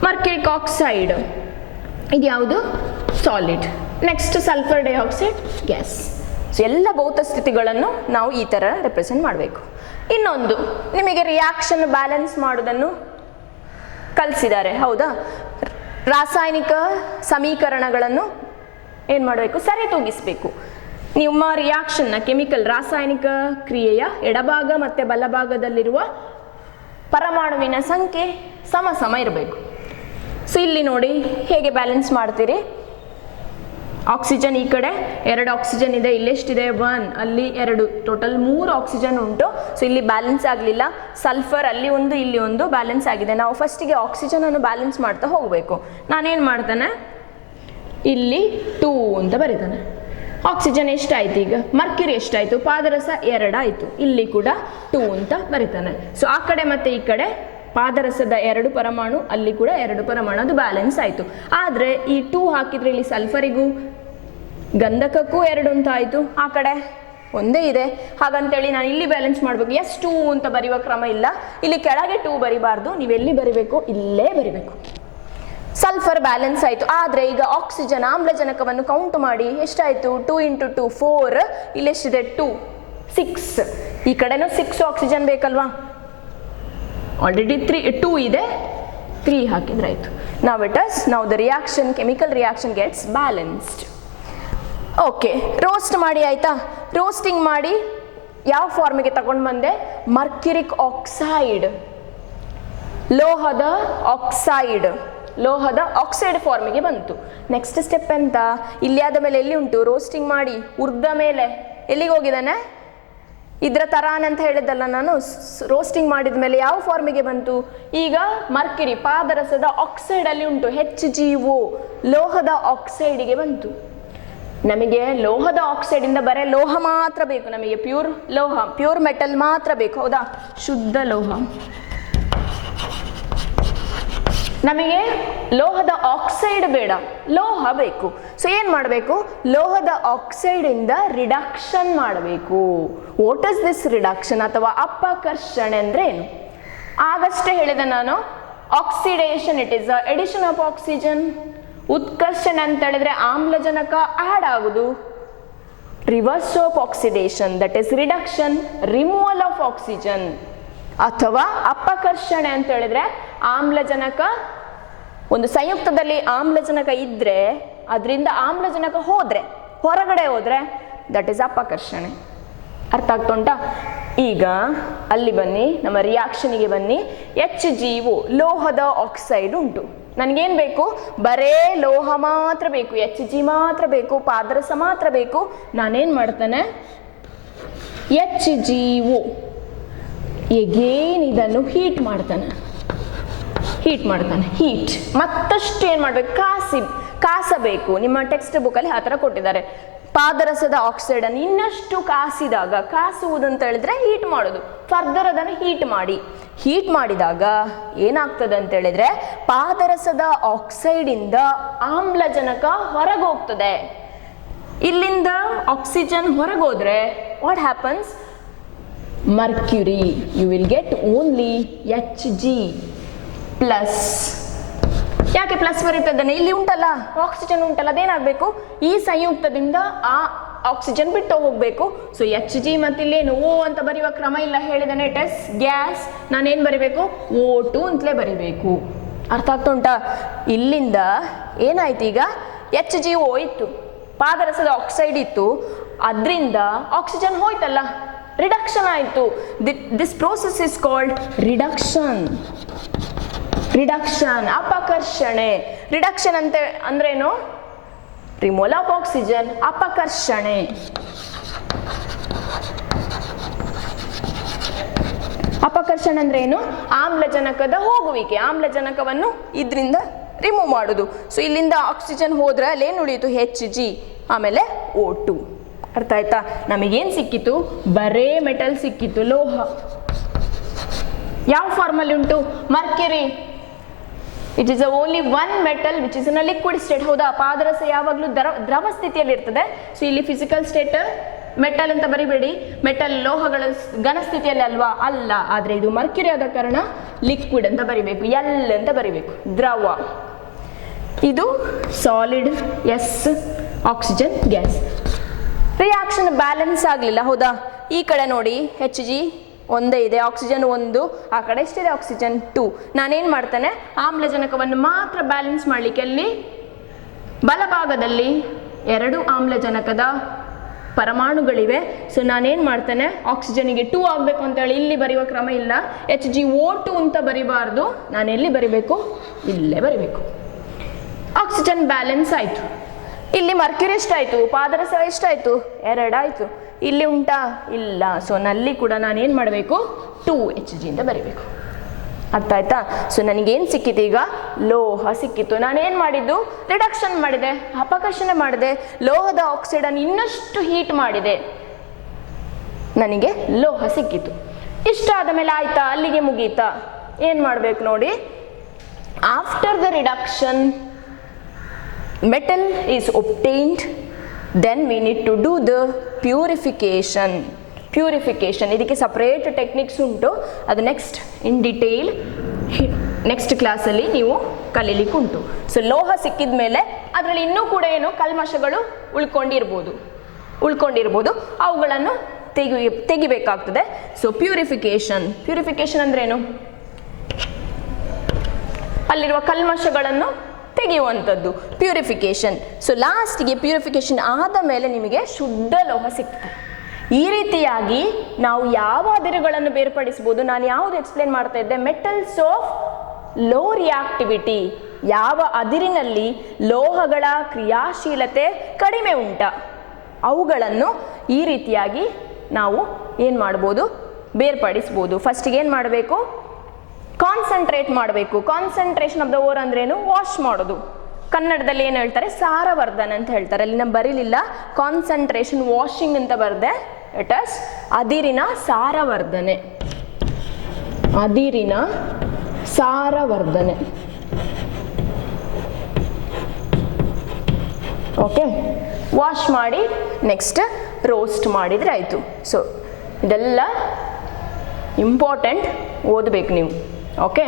ಮರ್ಕ್ಯುರಿಕ್ ಆಕ್ಸೈಡ್ ಇದು ಯಾವುದು? Solid. Next sulphur dioxide, gas. So ಎಲ್ಲ ಭೌತ ಸ್ಥಿತಿಗಳನ್ನು ನಾವು ಈ ಥರ ರೆಪ್ರೆಸೆಂಟ್ ಮಾಡಬೇಕು. ಇನ್ನೊಂದು, ನಿಮಗೆ ರಿಯಾಕ್ಷನ್ ಬ್ಯಾಲೆನ್ಸ್ ಮಾಡೋದನ್ನು ಕಲಿಸಿದ್ದಾರೆ, ಹೌದಾ? ರಾಸಾಯನಿಕ ಸಮೀಕರಣಗಳನ್ನು ಏನು ಮಾಡಬೇಕು? ಸರಿತೂಗಿಸಬೇಕು. ನಿಮ್ಮ ರಿಯಾಕ್ಷನ್ನ ಕೆಮಿಕಲ್ ರಾಸಾಯನಿಕ ಕ್ರಿಯೆಯ ಎಡಭಾಗ ಮತ್ತು ಬಲಭಾಗದಲ್ಲಿರುವ ಪರಮಾಣುವಿನ ಸಂಖ್ಯೆ ಸಮ ಇರಬೇಕು. ಸೊ ಇಲ್ಲಿ ನೋಡಿ ಹೇಗೆ ಬ್ಯಾಲೆನ್ಸ್ ಮಾಡ್ತೀರಿ. ಆಕ್ಸಿಜನ್ ಈ ಕಡೆ 2 ಆಕ್ಸಿಜನ್ ಇದೆ, ಇಲ್ಲೆಷ್ಟಿದೆ? 1, ಅಲ್ಲಿ 2, ಟೋಟಲ್ 3 ಆಕ್ಸಿಜನ್ ಉಂಟು. ಸೊ ಇಲ್ಲಿ ಬ್ಯಾಲೆನ್ಸ್ ಆಗಲಿಲ್ಲ. ಸಲ್ಫರ್ ಅಲ್ಲಿ 1, ಇಲ್ಲಿ 1 ಬ್ಯಾಲೆನ್ಸ್ ಆಗಿದೆ. ನಾವು ಫಸ್ಟಿಗೆ ಆಕ್ಸಿಜನ್ ಅನ್ನು ಬ್ಯಾಲೆನ್ಸ್ ಮಾಡ್ತಾ ಹೋಗಬೇಕು. ನಾನೇನು ಮಾಡ್ತಾನೆ? ಇಲ್ಲಿ 2 ಅಂತ ಬರೀತಾನೆ. ಆಕ್ಸಿಜನ್ ಎಷ್ಟಾಯ್ತು ಈಗ, ಮರ್ಕ್ಯುರಿ ಎಷ್ಟಾಯ್ತು, ಪಾದರಸ 2 ಆಯಿತು, ಇಲ್ಲಿ ಕೂಡ 2 ಅಂತ ಬರೀತಾನೆ. ಸೊ ಆ ಕಡೆ ಮತ್ತು ಈ ಕಡೆ ಪಾದರಸದ 2 ಪರಮಾಣು, ಅಲ್ಲಿ ಕೂಡ 2 ಪರಮಾಣು, ಅದು ಬ್ಯಾಲೆನ್ಸ್ ಆಯಿತು. ಆದರೆ ಈ 2 ಹಾಕಿದರೆ ಇಲ್ಲಿ ಸಲ್ಫರಿಗೂ ಗಂಧಕಕ್ಕೂ 2 ಅಂತ ಆಯಿತು, ಆ ಕಡೆ ಒಂದೇ ಇದೆ. ಹಾಗಂತೇಳಿ ನಾನು ಇಲ್ಲಿ ಬ್ಯಾಲೆನ್ಸ್ ಮಾಡಬೇಕು, ಎಸ್ 2 ಅಂತ ಬರೆಯುವ ಕ್ರಮ ಇಲ್ಲ. ಇಲ್ಲಿ ಕೆಳಗೆ 2 ಬರಿಬಾರ್ದು, ನೀವೆಲ್ಲಿ ಬರಿಬೇಕು, ಇಲ್ಲೇ ಬರಿಬೇಕು. ಸಲ್ಫರ್ ಬ್ಯಾಲೆನ್ಸ್ ಆಯಿತು. ಆದರೆ ಈಗ ಆಕ್ಸಿಜನ್ ಆಮ್ಲಜನಕವನ್ನು ಕೌಂಟ್ ಮಾಡಿ ಎಷ್ಟಾಯಿತು, 2 × 2 4, ಇಲ್ಲಿ ಎಷ್ಟಿದೆ 2 6, ಈ ಕಡೆನೂ 6 ಆಕ್ಸಿಜನ್ ಬೇಕಲ್ವಾ, ಆಲ್ರೆಡಿ 2 ಇದೆ, 3 ಹಾಕಿದ್ರೆ ಆಯಿತು. now the reaction, chemical reaction gets balanced. Okay, roast ಮಾಡಿ ಆಯಿತಾ. ರೋಸ್ಟಿಂಗ್ ಮಾಡಿ ಯಾವ ಫಾರ್ಮಿಗೆ ತಗೊಂಡು ಬಂದೆ, ಮರ್ಕ್ಯುರಿಕ್ ಆಕ್ಸೈಡ್, ಲೋಹದ ಆಕ್ಸೈಡ್ ಫಾರ್ಮಿಗೆ ಬಂತು. ನೆಕ್ಸ್ಟ್ ಸ್ಟೆಪ್ ಅಂತ, ಇಲ್ಲಿ ಆದ ಮೇಲೆ ಎಲ್ಲಿ ಉಂಟು, ರೋಸ್ಟಿಂಗ್ ಮಾಡಿ ಉರ್ದ ಮೇಲೆ ಎಲ್ಲಿಗೆ ಹೋಗಿದ್ದಾನೆ, ಇದರ ತರಾನ್ ಅಂತ ಹೇಳಿದ್ದಲ್ಲ ನಾನು, ರೋಸ್ಟಿಂಗ್ ಮಾಡಿದ ಮೇಲೆ ಯಾವ ಫಾರ್ಮಿಗೆ ಬಂತು, ಈಗ ಮರ್ಕ್ಯುರಿ ಪಾದರಸದ ಆಕ್ಸೈಡಲ್ಲಿ ಉಂಟು, HgO, ಲೋಹದ ಆಕ್ಸೈಡಿಗೆ ಬಂತು. ನಮಗೆ ಲೋಹದ ಆಕ್ಸೈಡಿಂದ ಬರೀ ಲೋಹ ಮಾತ್ರ ಬೇಕು, ನಮಗೆ ಪ್ಯೂರ್ ಮೆಟಲ್ ಮಾತ್ರ ಬೇಕು, ಹೌದಾ, ಶುದ್ಧ ಲೋಹ. ನಮಗೆ ಲೋಹದ ಆಕ್ಸೈಡ್ ಬೇಡ, ಲೋಹ ಬೇಕು. ಸೊ ಏನು ಮಾಡಬೇಕು, ಲೋಹದ ಆಕ್ಸೈಡಿಂದ ರಿಡಕ್ಷನ್ ಮಾಡಬೇಕು. ವಾಟ್ ಇಸ್ ದಿಸ್ ರಿಡಕ್ಷನ್ ಅಥವಾ ಅಪಕರ್ಷಣೆ ಅಂದರೆ ಏನು, ಆಗಷ್ಟೇ ಹೇಳಿದೆ ನಾನು, oxidation, it is a addition of oxygen. ಉತ್ಕರ್ಷಣೆ ಅಂತ ಹೇಳಿದ್ರೆ ಆಮ್ಲಜನಕ ಆ್ಯಡ್ ಆಗುದು, reverse of oxidation that is reduction, removal of oxygen. ಅಥವಾ ಅಪಕರ್ಷಣೆ ಅಂತ ಹೇಳಿದ್ರೆ ಆಮ್ಲಜನಕ, ಒಂದು ಸಂಯುಕ್ತದಲ್ಲಿ ಆಮ್ಲಜನಕ ಇದ್ರೆ ಅದರಿಂದ ಆಮ್ಲಜನಕ ಹೊರಗಡೆ ಹೋದ್ರೆ ದಟ್ ಇಸ್ ಅಪಕರ್ಷಣೆ. ಅರ್ಥ ಆಗ್ತಾ ಉಂಟಾ? ಈಗ ಅಲ್ಲಿ ಬನ್ನಿ, ನಮ್ಮ ರಿಯಾಕ್ಷನಿಗೆ ಬನ್ನಿ. HgO ಲೋಹದ ಆಕ್ಸೈಡ್ ಉಂಟು, ನನಗೇನು ಬೇಕು, ಬರೇ ಲೋಹ ಮಾತ್ರ ಬೇಕು, Hg ಮಾತ್ರ ಬೇಕು, ಪಾದರಸ ಮಾತ್ರ ಬೇಕು. ನಾನೇನು ಮಾಡ್ತಾನೆ, HgO ಎಗೇನ್ ಇದನ್ನು ಹೀಟ್ ಮಾಡ್ತಾನೆ. ಮತ್ತಷ್ಟು ಏನು ಮಾಡಬೇಕು, ಕಾಸಬೇಕು. ನಿಮ್ಮ ಟೆಕ್ಸ್ಟ್ ಬುಕ್ಕಲ್ಲಿ ಆ ಥರ ಕೊಟ್ಟಿದ್ದಾರೆ. ಪಾದರಸದ ಆಕ್ಸೈಡ್ ಅನ್ನು ಇನ್ನಷ್ಟು ಕಾಸಿದಾಗ, ಕಾಸುವುದಂತ ಹೇಳಿದ್ರೆ ಹೀಟ್ ಮಾಡೋದು, ಫರ್ದರ್ ಅದನ್ನು ಹೀಟ್ ಮಾಡಿದಾಗ ಏನಾಗ್ತದೆ ಅಂತ ಹೇಳಿದ್ರೆ ಪಾದರಸದ ಆಕ್ಸೈಡಿಂದ ಆಮ್ಲಜನಕ ಹೊರಗೆ ಹೋಗ್ತದೆ. ಇಲ್ಲಿಂದ ಆಕ್ಸಿಜನ್ ಹೊರಗೋದ್ರೆ what happens, mercury, you will get only Hg plus. ಯಾಕೆ ಪ್ಲಸ್ ಬರುತ್ತದೆ, ಇಲ್ಲಿ ಉಂಟಲ್ಲ ಆಕ್ಸಿಜನ್ ಉಂಟಲ್ಲ, ಅದೇನಾಗಬೇಕು, ಈ ಸಂಯುಕ್ತದಿಂದ ಆ ಆಕ್ಸಿಜನ್ ಬಿಟ್ಟು ಹೋಗಬೇಕು. ಸೊ Hg ಮತ್ತು ಇಲ್ಲೇನು O ಅಂತ ಬರೆಯುವ ಕ್ರಮ ಇಲ್ಲ, ಹೇಳಿದಾನೆ ಇಟ್ ಇಸ್ ಗ್ಯಾಸ್. ನಾನೇನು ಬರಿಬೇಕು, O2 ಅಂತಲೇ ಬರಿಬೇಕು. ಅರ್ಥ ಆಗ್ತಾ ಉಂಟಾ? ಇಲ್ಲಿಂದ ಏನಾಯ್ತು, ಈಗ HgO ಇತ್ತು, ಪಾದರಸದ ಆಕ್ಸೈಡ್ ಇತ್ತು, ಅದರಿಂದ ಆಕ್ಸಿಜನ್ ಹೋಯ್ತಲ್ಲ, ರಿಡಕ್ಷನ್ ಆಯಿತು. This process is called reduction, ಅಪಕರ್ಷಣೆ. ರಿಡಕ್ಷನ್ ಅಂತ ಅಂದ್ರೇನು, ರಿಮೂವಲ್ ಆಫ್ ಆಕ್ಸಿಜನ್, ಅಪಕರ್ಷಣೆ. ಅಪಕರ್ಷಣೆ ಅಂದ್ರೆ ಏನು, ಆಮ್ಲಜನಕದ ಹೋಗುವಿಕೆ, ಆಮ್ಲಜನಕವನ್ನು ಇದರಿಂದ ರಿಮೂವ್ ಮಾಡೋದು. ಸೊ ಇಲ್ಲಿಂದ ಆಕ್ಸಿಜನ್ ಹೋದ್ರೆ ಅಲ್ಲೇನು ಉಳಿಯಿತು, Hg, ಆಮೇಲೆ O2. ಅರ್ಥ ಆಯ್ತಾ? ನಮಗೇನು ಸಿಕ್ಕಿತು, ಬರೇ ಮೆಟಲ್ ಸಿಕ್ಕಿತು, ಲೋಹ. ಯಾವ ಫಾರ್ಮಲ್ಲಿ ಉಂಟು, Mercury. It is only one metal which is in a liquid state, ಹೌದಾ. ಪಾದರಸ ಯಾವಾಗಲೂ ದ್ರವ ಸ್ಥಿತಿಯಲ್ಲಿ ಇರ್ತದೆ. ಸೊ ಇಲ್ಲಿ ಫಿಸಿಕಲ್ ಸ್ಟೇಟ್ ಮೆಟಲ್ ಅಂತ ಬರಿಬೇಡಿ, ಮೆಟಲ್ ಲೋಹಗಳ ಘನ ಸ್ಥಿತಿಯಲ್ಲಿ ಅಲ್ವಾ, ಅಲ್ಲ. ಆದರೆ ಇದು ಮರ್ಕ್ಯುರಿ ಆದ ಕಾರಣ ಲಿಕ್ವಿಡ್ ಅಂತ ಬರಿಬೇಕು, ಎಲ್ ಅಂತ ಬರಿಬೇಕು, ದ್ರವ. ಇದು solid, S, oxygen, gas. Reaction balance ಆಗಲಿಲ್ಲ, ಹೌದಾ. ಈ ಕಡೆ ನೋಡಿ Hg ಒಂದೇ ಇದೆ, ಆಕ್ಸಿಜನ್ 1, ಆ ಕಡೆ ಎಷ್ಟಿದೆ, ಆಕ್ಸಿಜನ್ 2. ನಾನೇನು ಮಾಡ್ತಾನೆ, ಆಮ್ಲಜನಕವನ್ನು ಮಾತ್ರ ಬ್ಯಾಲೆನ್ಸ್ ಮಾಡಲಿಕ್ಕೆ ಅಲ್ಲಿ ಬಲಭಾಗದಲ್ಲಿ 2 ಆಮ್ಲಜನಕದ ಪರಮಾಣುಗಳಿವೆ. ಸೊ ನಾನೇನು ಮಾಡ್ತೇನೆ, ಆಕ್ಸಿಜನಿಗೆ 2 ಆಗಬೇಕು ಅಂತೇಳಿ ಇಲ್ಲಿ ಬರೆಯುವ ಕ್ರಮ ಇಲ್ಲ, HgO2 ಅಂತ ಬರಿಬಾರ್ದು, ನಾನು ಎಲ್ಲಿ ಬರಿಬೇಕು, ಇಲ್ಲೇ ಬರಿಬೇಕು. ಆಕ್ಸಿಜನ್ ಬ್ಯಾಲೆನ್ಸ್ ಆಯಿತು. ಇಲ್ಲಿ ಮರ್ಕ್ಯುರಿ ಎಷ್ಟಾಯಿತು, ಪಾದರಸ ಎಷ್ಟಾಯಿತು, 2 ಆಯಿತು. ಇಲ್ಲಿ ಉಂಟಾ, ಇಲ್ಲ. ಸೊ ನಲ್ಲಿ ಕೂಡ ನಾನೇನು ಮಾಡಬೇಕು, 2 Hg ಅಂತ ಬರಿಬೇಕು. ಅರ್ಥ ಆಯ್ತಾ? ಸೊ ನನಗೇನು ಸಿಕ್ಕಿತು ಈಗ? ಲೋಹ ಸಿಕ್ಕಿತು. ನಾನೇನು ಮಾಡಿದ್ದು? ರಿಡಕ್ಷನ್ ಮಾಡಿದೆ, ಅಪಕರ್ಷಣೆ ಮಾಡಿದೆ, ಲೋಹದ ಆಕ್ಸೈಡನ್ನು ಇನ್ನಷ್ಟು ಹೀಟ್ ಮಾಡಿದೆ, ನನಗೆ ಲೋಹ ಸಿಕ್ಕಿತು. ಇಷ್ಟಾದ ಮೇಲೆ ಆಯ್ತಾ? ಅಲ್ಲಿಗೆ ಮುಗೀತಾ? ಏನು ಮಾಡಬೇಕು ನೋಡಿ, after the reduction metal is obtained, then we need to do the purification. ಇದಕ್ಕೆ ಸಪ್ರೇಟ್ ಟೆಕ್ನಿಕ್ಸ್ ಉಂಟು, ಅದು ನೆಕ್ಸ್ಟ್ ಇನ್ ಡಿಟೇಲ್ ನೆಕ್ಸ್ಟ್ ಕ್ಲಾಸಲ್ಲಿ ನೀವು ಕಲೀಲಿಕ್ಕೆ ಉಂಟು. ಸೊ ಲೋಹ ಸಿಕ್ಕಿದ ಮೇಲೆ ಅದರಲ್ಲಿ ಇನ್ನೂ ಕೂಡ ಏನು ಕಲ್ಮಶಗಳು ಉಳ್ಕೊಂಡಿರ್ಬೋದು, ಅವುಗಳನ್ನು ತೆಗಿಬೇಕಾಗ್ತದೆ. ಸೊ ಪ್ಯೂರಿಫಿಕೇಶನ್ ಅಂದ್ರೇನು? ಅಲ್ಲಿರುವ ಕಲ್ಮಶಗಳನ್ನು ತೆಗೆಯುವಂಥದ್ದು ಪ್ಯೂರಿಫಿಕೇಶನ್. ಸೊ ಲಾಸ್ಟಿಗೆ ಪ್ಯೂರಿಫಿಕೇಶನ್ ಆದ ಮೇಲೆ ನಿಮಗೆ ಶುದ್ಧ ಲೋಹ ಸಿಗ್ತದೆ. ಈ ರೀತಿಯಾಗಿ ನಾವು ಯಾವ ಅದಿರುಗಳನ್ನು ಬೇರ್ಪಡಿಸ್ಬೋದು, ನಾನು ಯಾವುದು ಎಕ್ಸ್ಪ್ಲೇನ್ ಮಾಡ್ತಾ ಇದ್ದೆ, ಮೆಟಲ್ಸ್ ಆಫ್ ಲೋ ರಿಯಾಕ್ಟಿವಿಟಿ, ಯಾವ ಅದಿರಿನಲ್ಲಿ ಲೋಹಗಳ ಕ್ರಿಯಾಶೀಲತೆ ಕಡಿಮೆ ಉಂಟ ಅವುಗಳನ್ನು ಈ ರೀತಿಯಾಗಿ ನಾವು ಏನು ಮಾಡ್ಬೋದು, ಬೇರ್ಪಡಿಸ್ಬೋದು. ಫಸ್ಟಿಗೆ ಏನು ಮಾಡಬೇಕು? ಕಾನ್ಸಂಟ್ರೇಟ್ ಮಾಡಬೇಕು. ಕಾನ್ಸಂಟ್ರೇಷನ್ ಆಫ್ ದ ಓರ್ ಅಂದ್ರೇನು? ವಾಶ್ ಮಾಡೋದು. ಕನ್ನಡದಲ್ಲಿ ಏನು ಹೇಳ್ತಾರೆ? ಸಾರವರ್ಧನೆ ಅಂತ ಹೇಳ್ತಾರೆ. ಅಲ್ಲಿ ನಾನು ಬರೀಲಿಲ್ಲ, ಕಾನ್ಸಂಟ್ರೇಷನ್ ವಾಷಿಂಗ್ ಅಂತ ಬರೆದೆ. ಇಟ್ ಇಸ್ ಅದಿರಿನ ಸಾರವರ್ಧನೆ. ಓಕೆ, ವಾಶ್ ಮಾಡಿ ನೆಕ್ಸ್ಟ್ ರೋಸ್ಟ್ ಮಾಡಿದರೆ ಆಯಿತು. ಸೊ ಇದೆಲ್ಲ ಇಂಪಾರ್ಟೆಂಟ್, ಓದಬೇಕು ನೀವು. ಓಕೆ.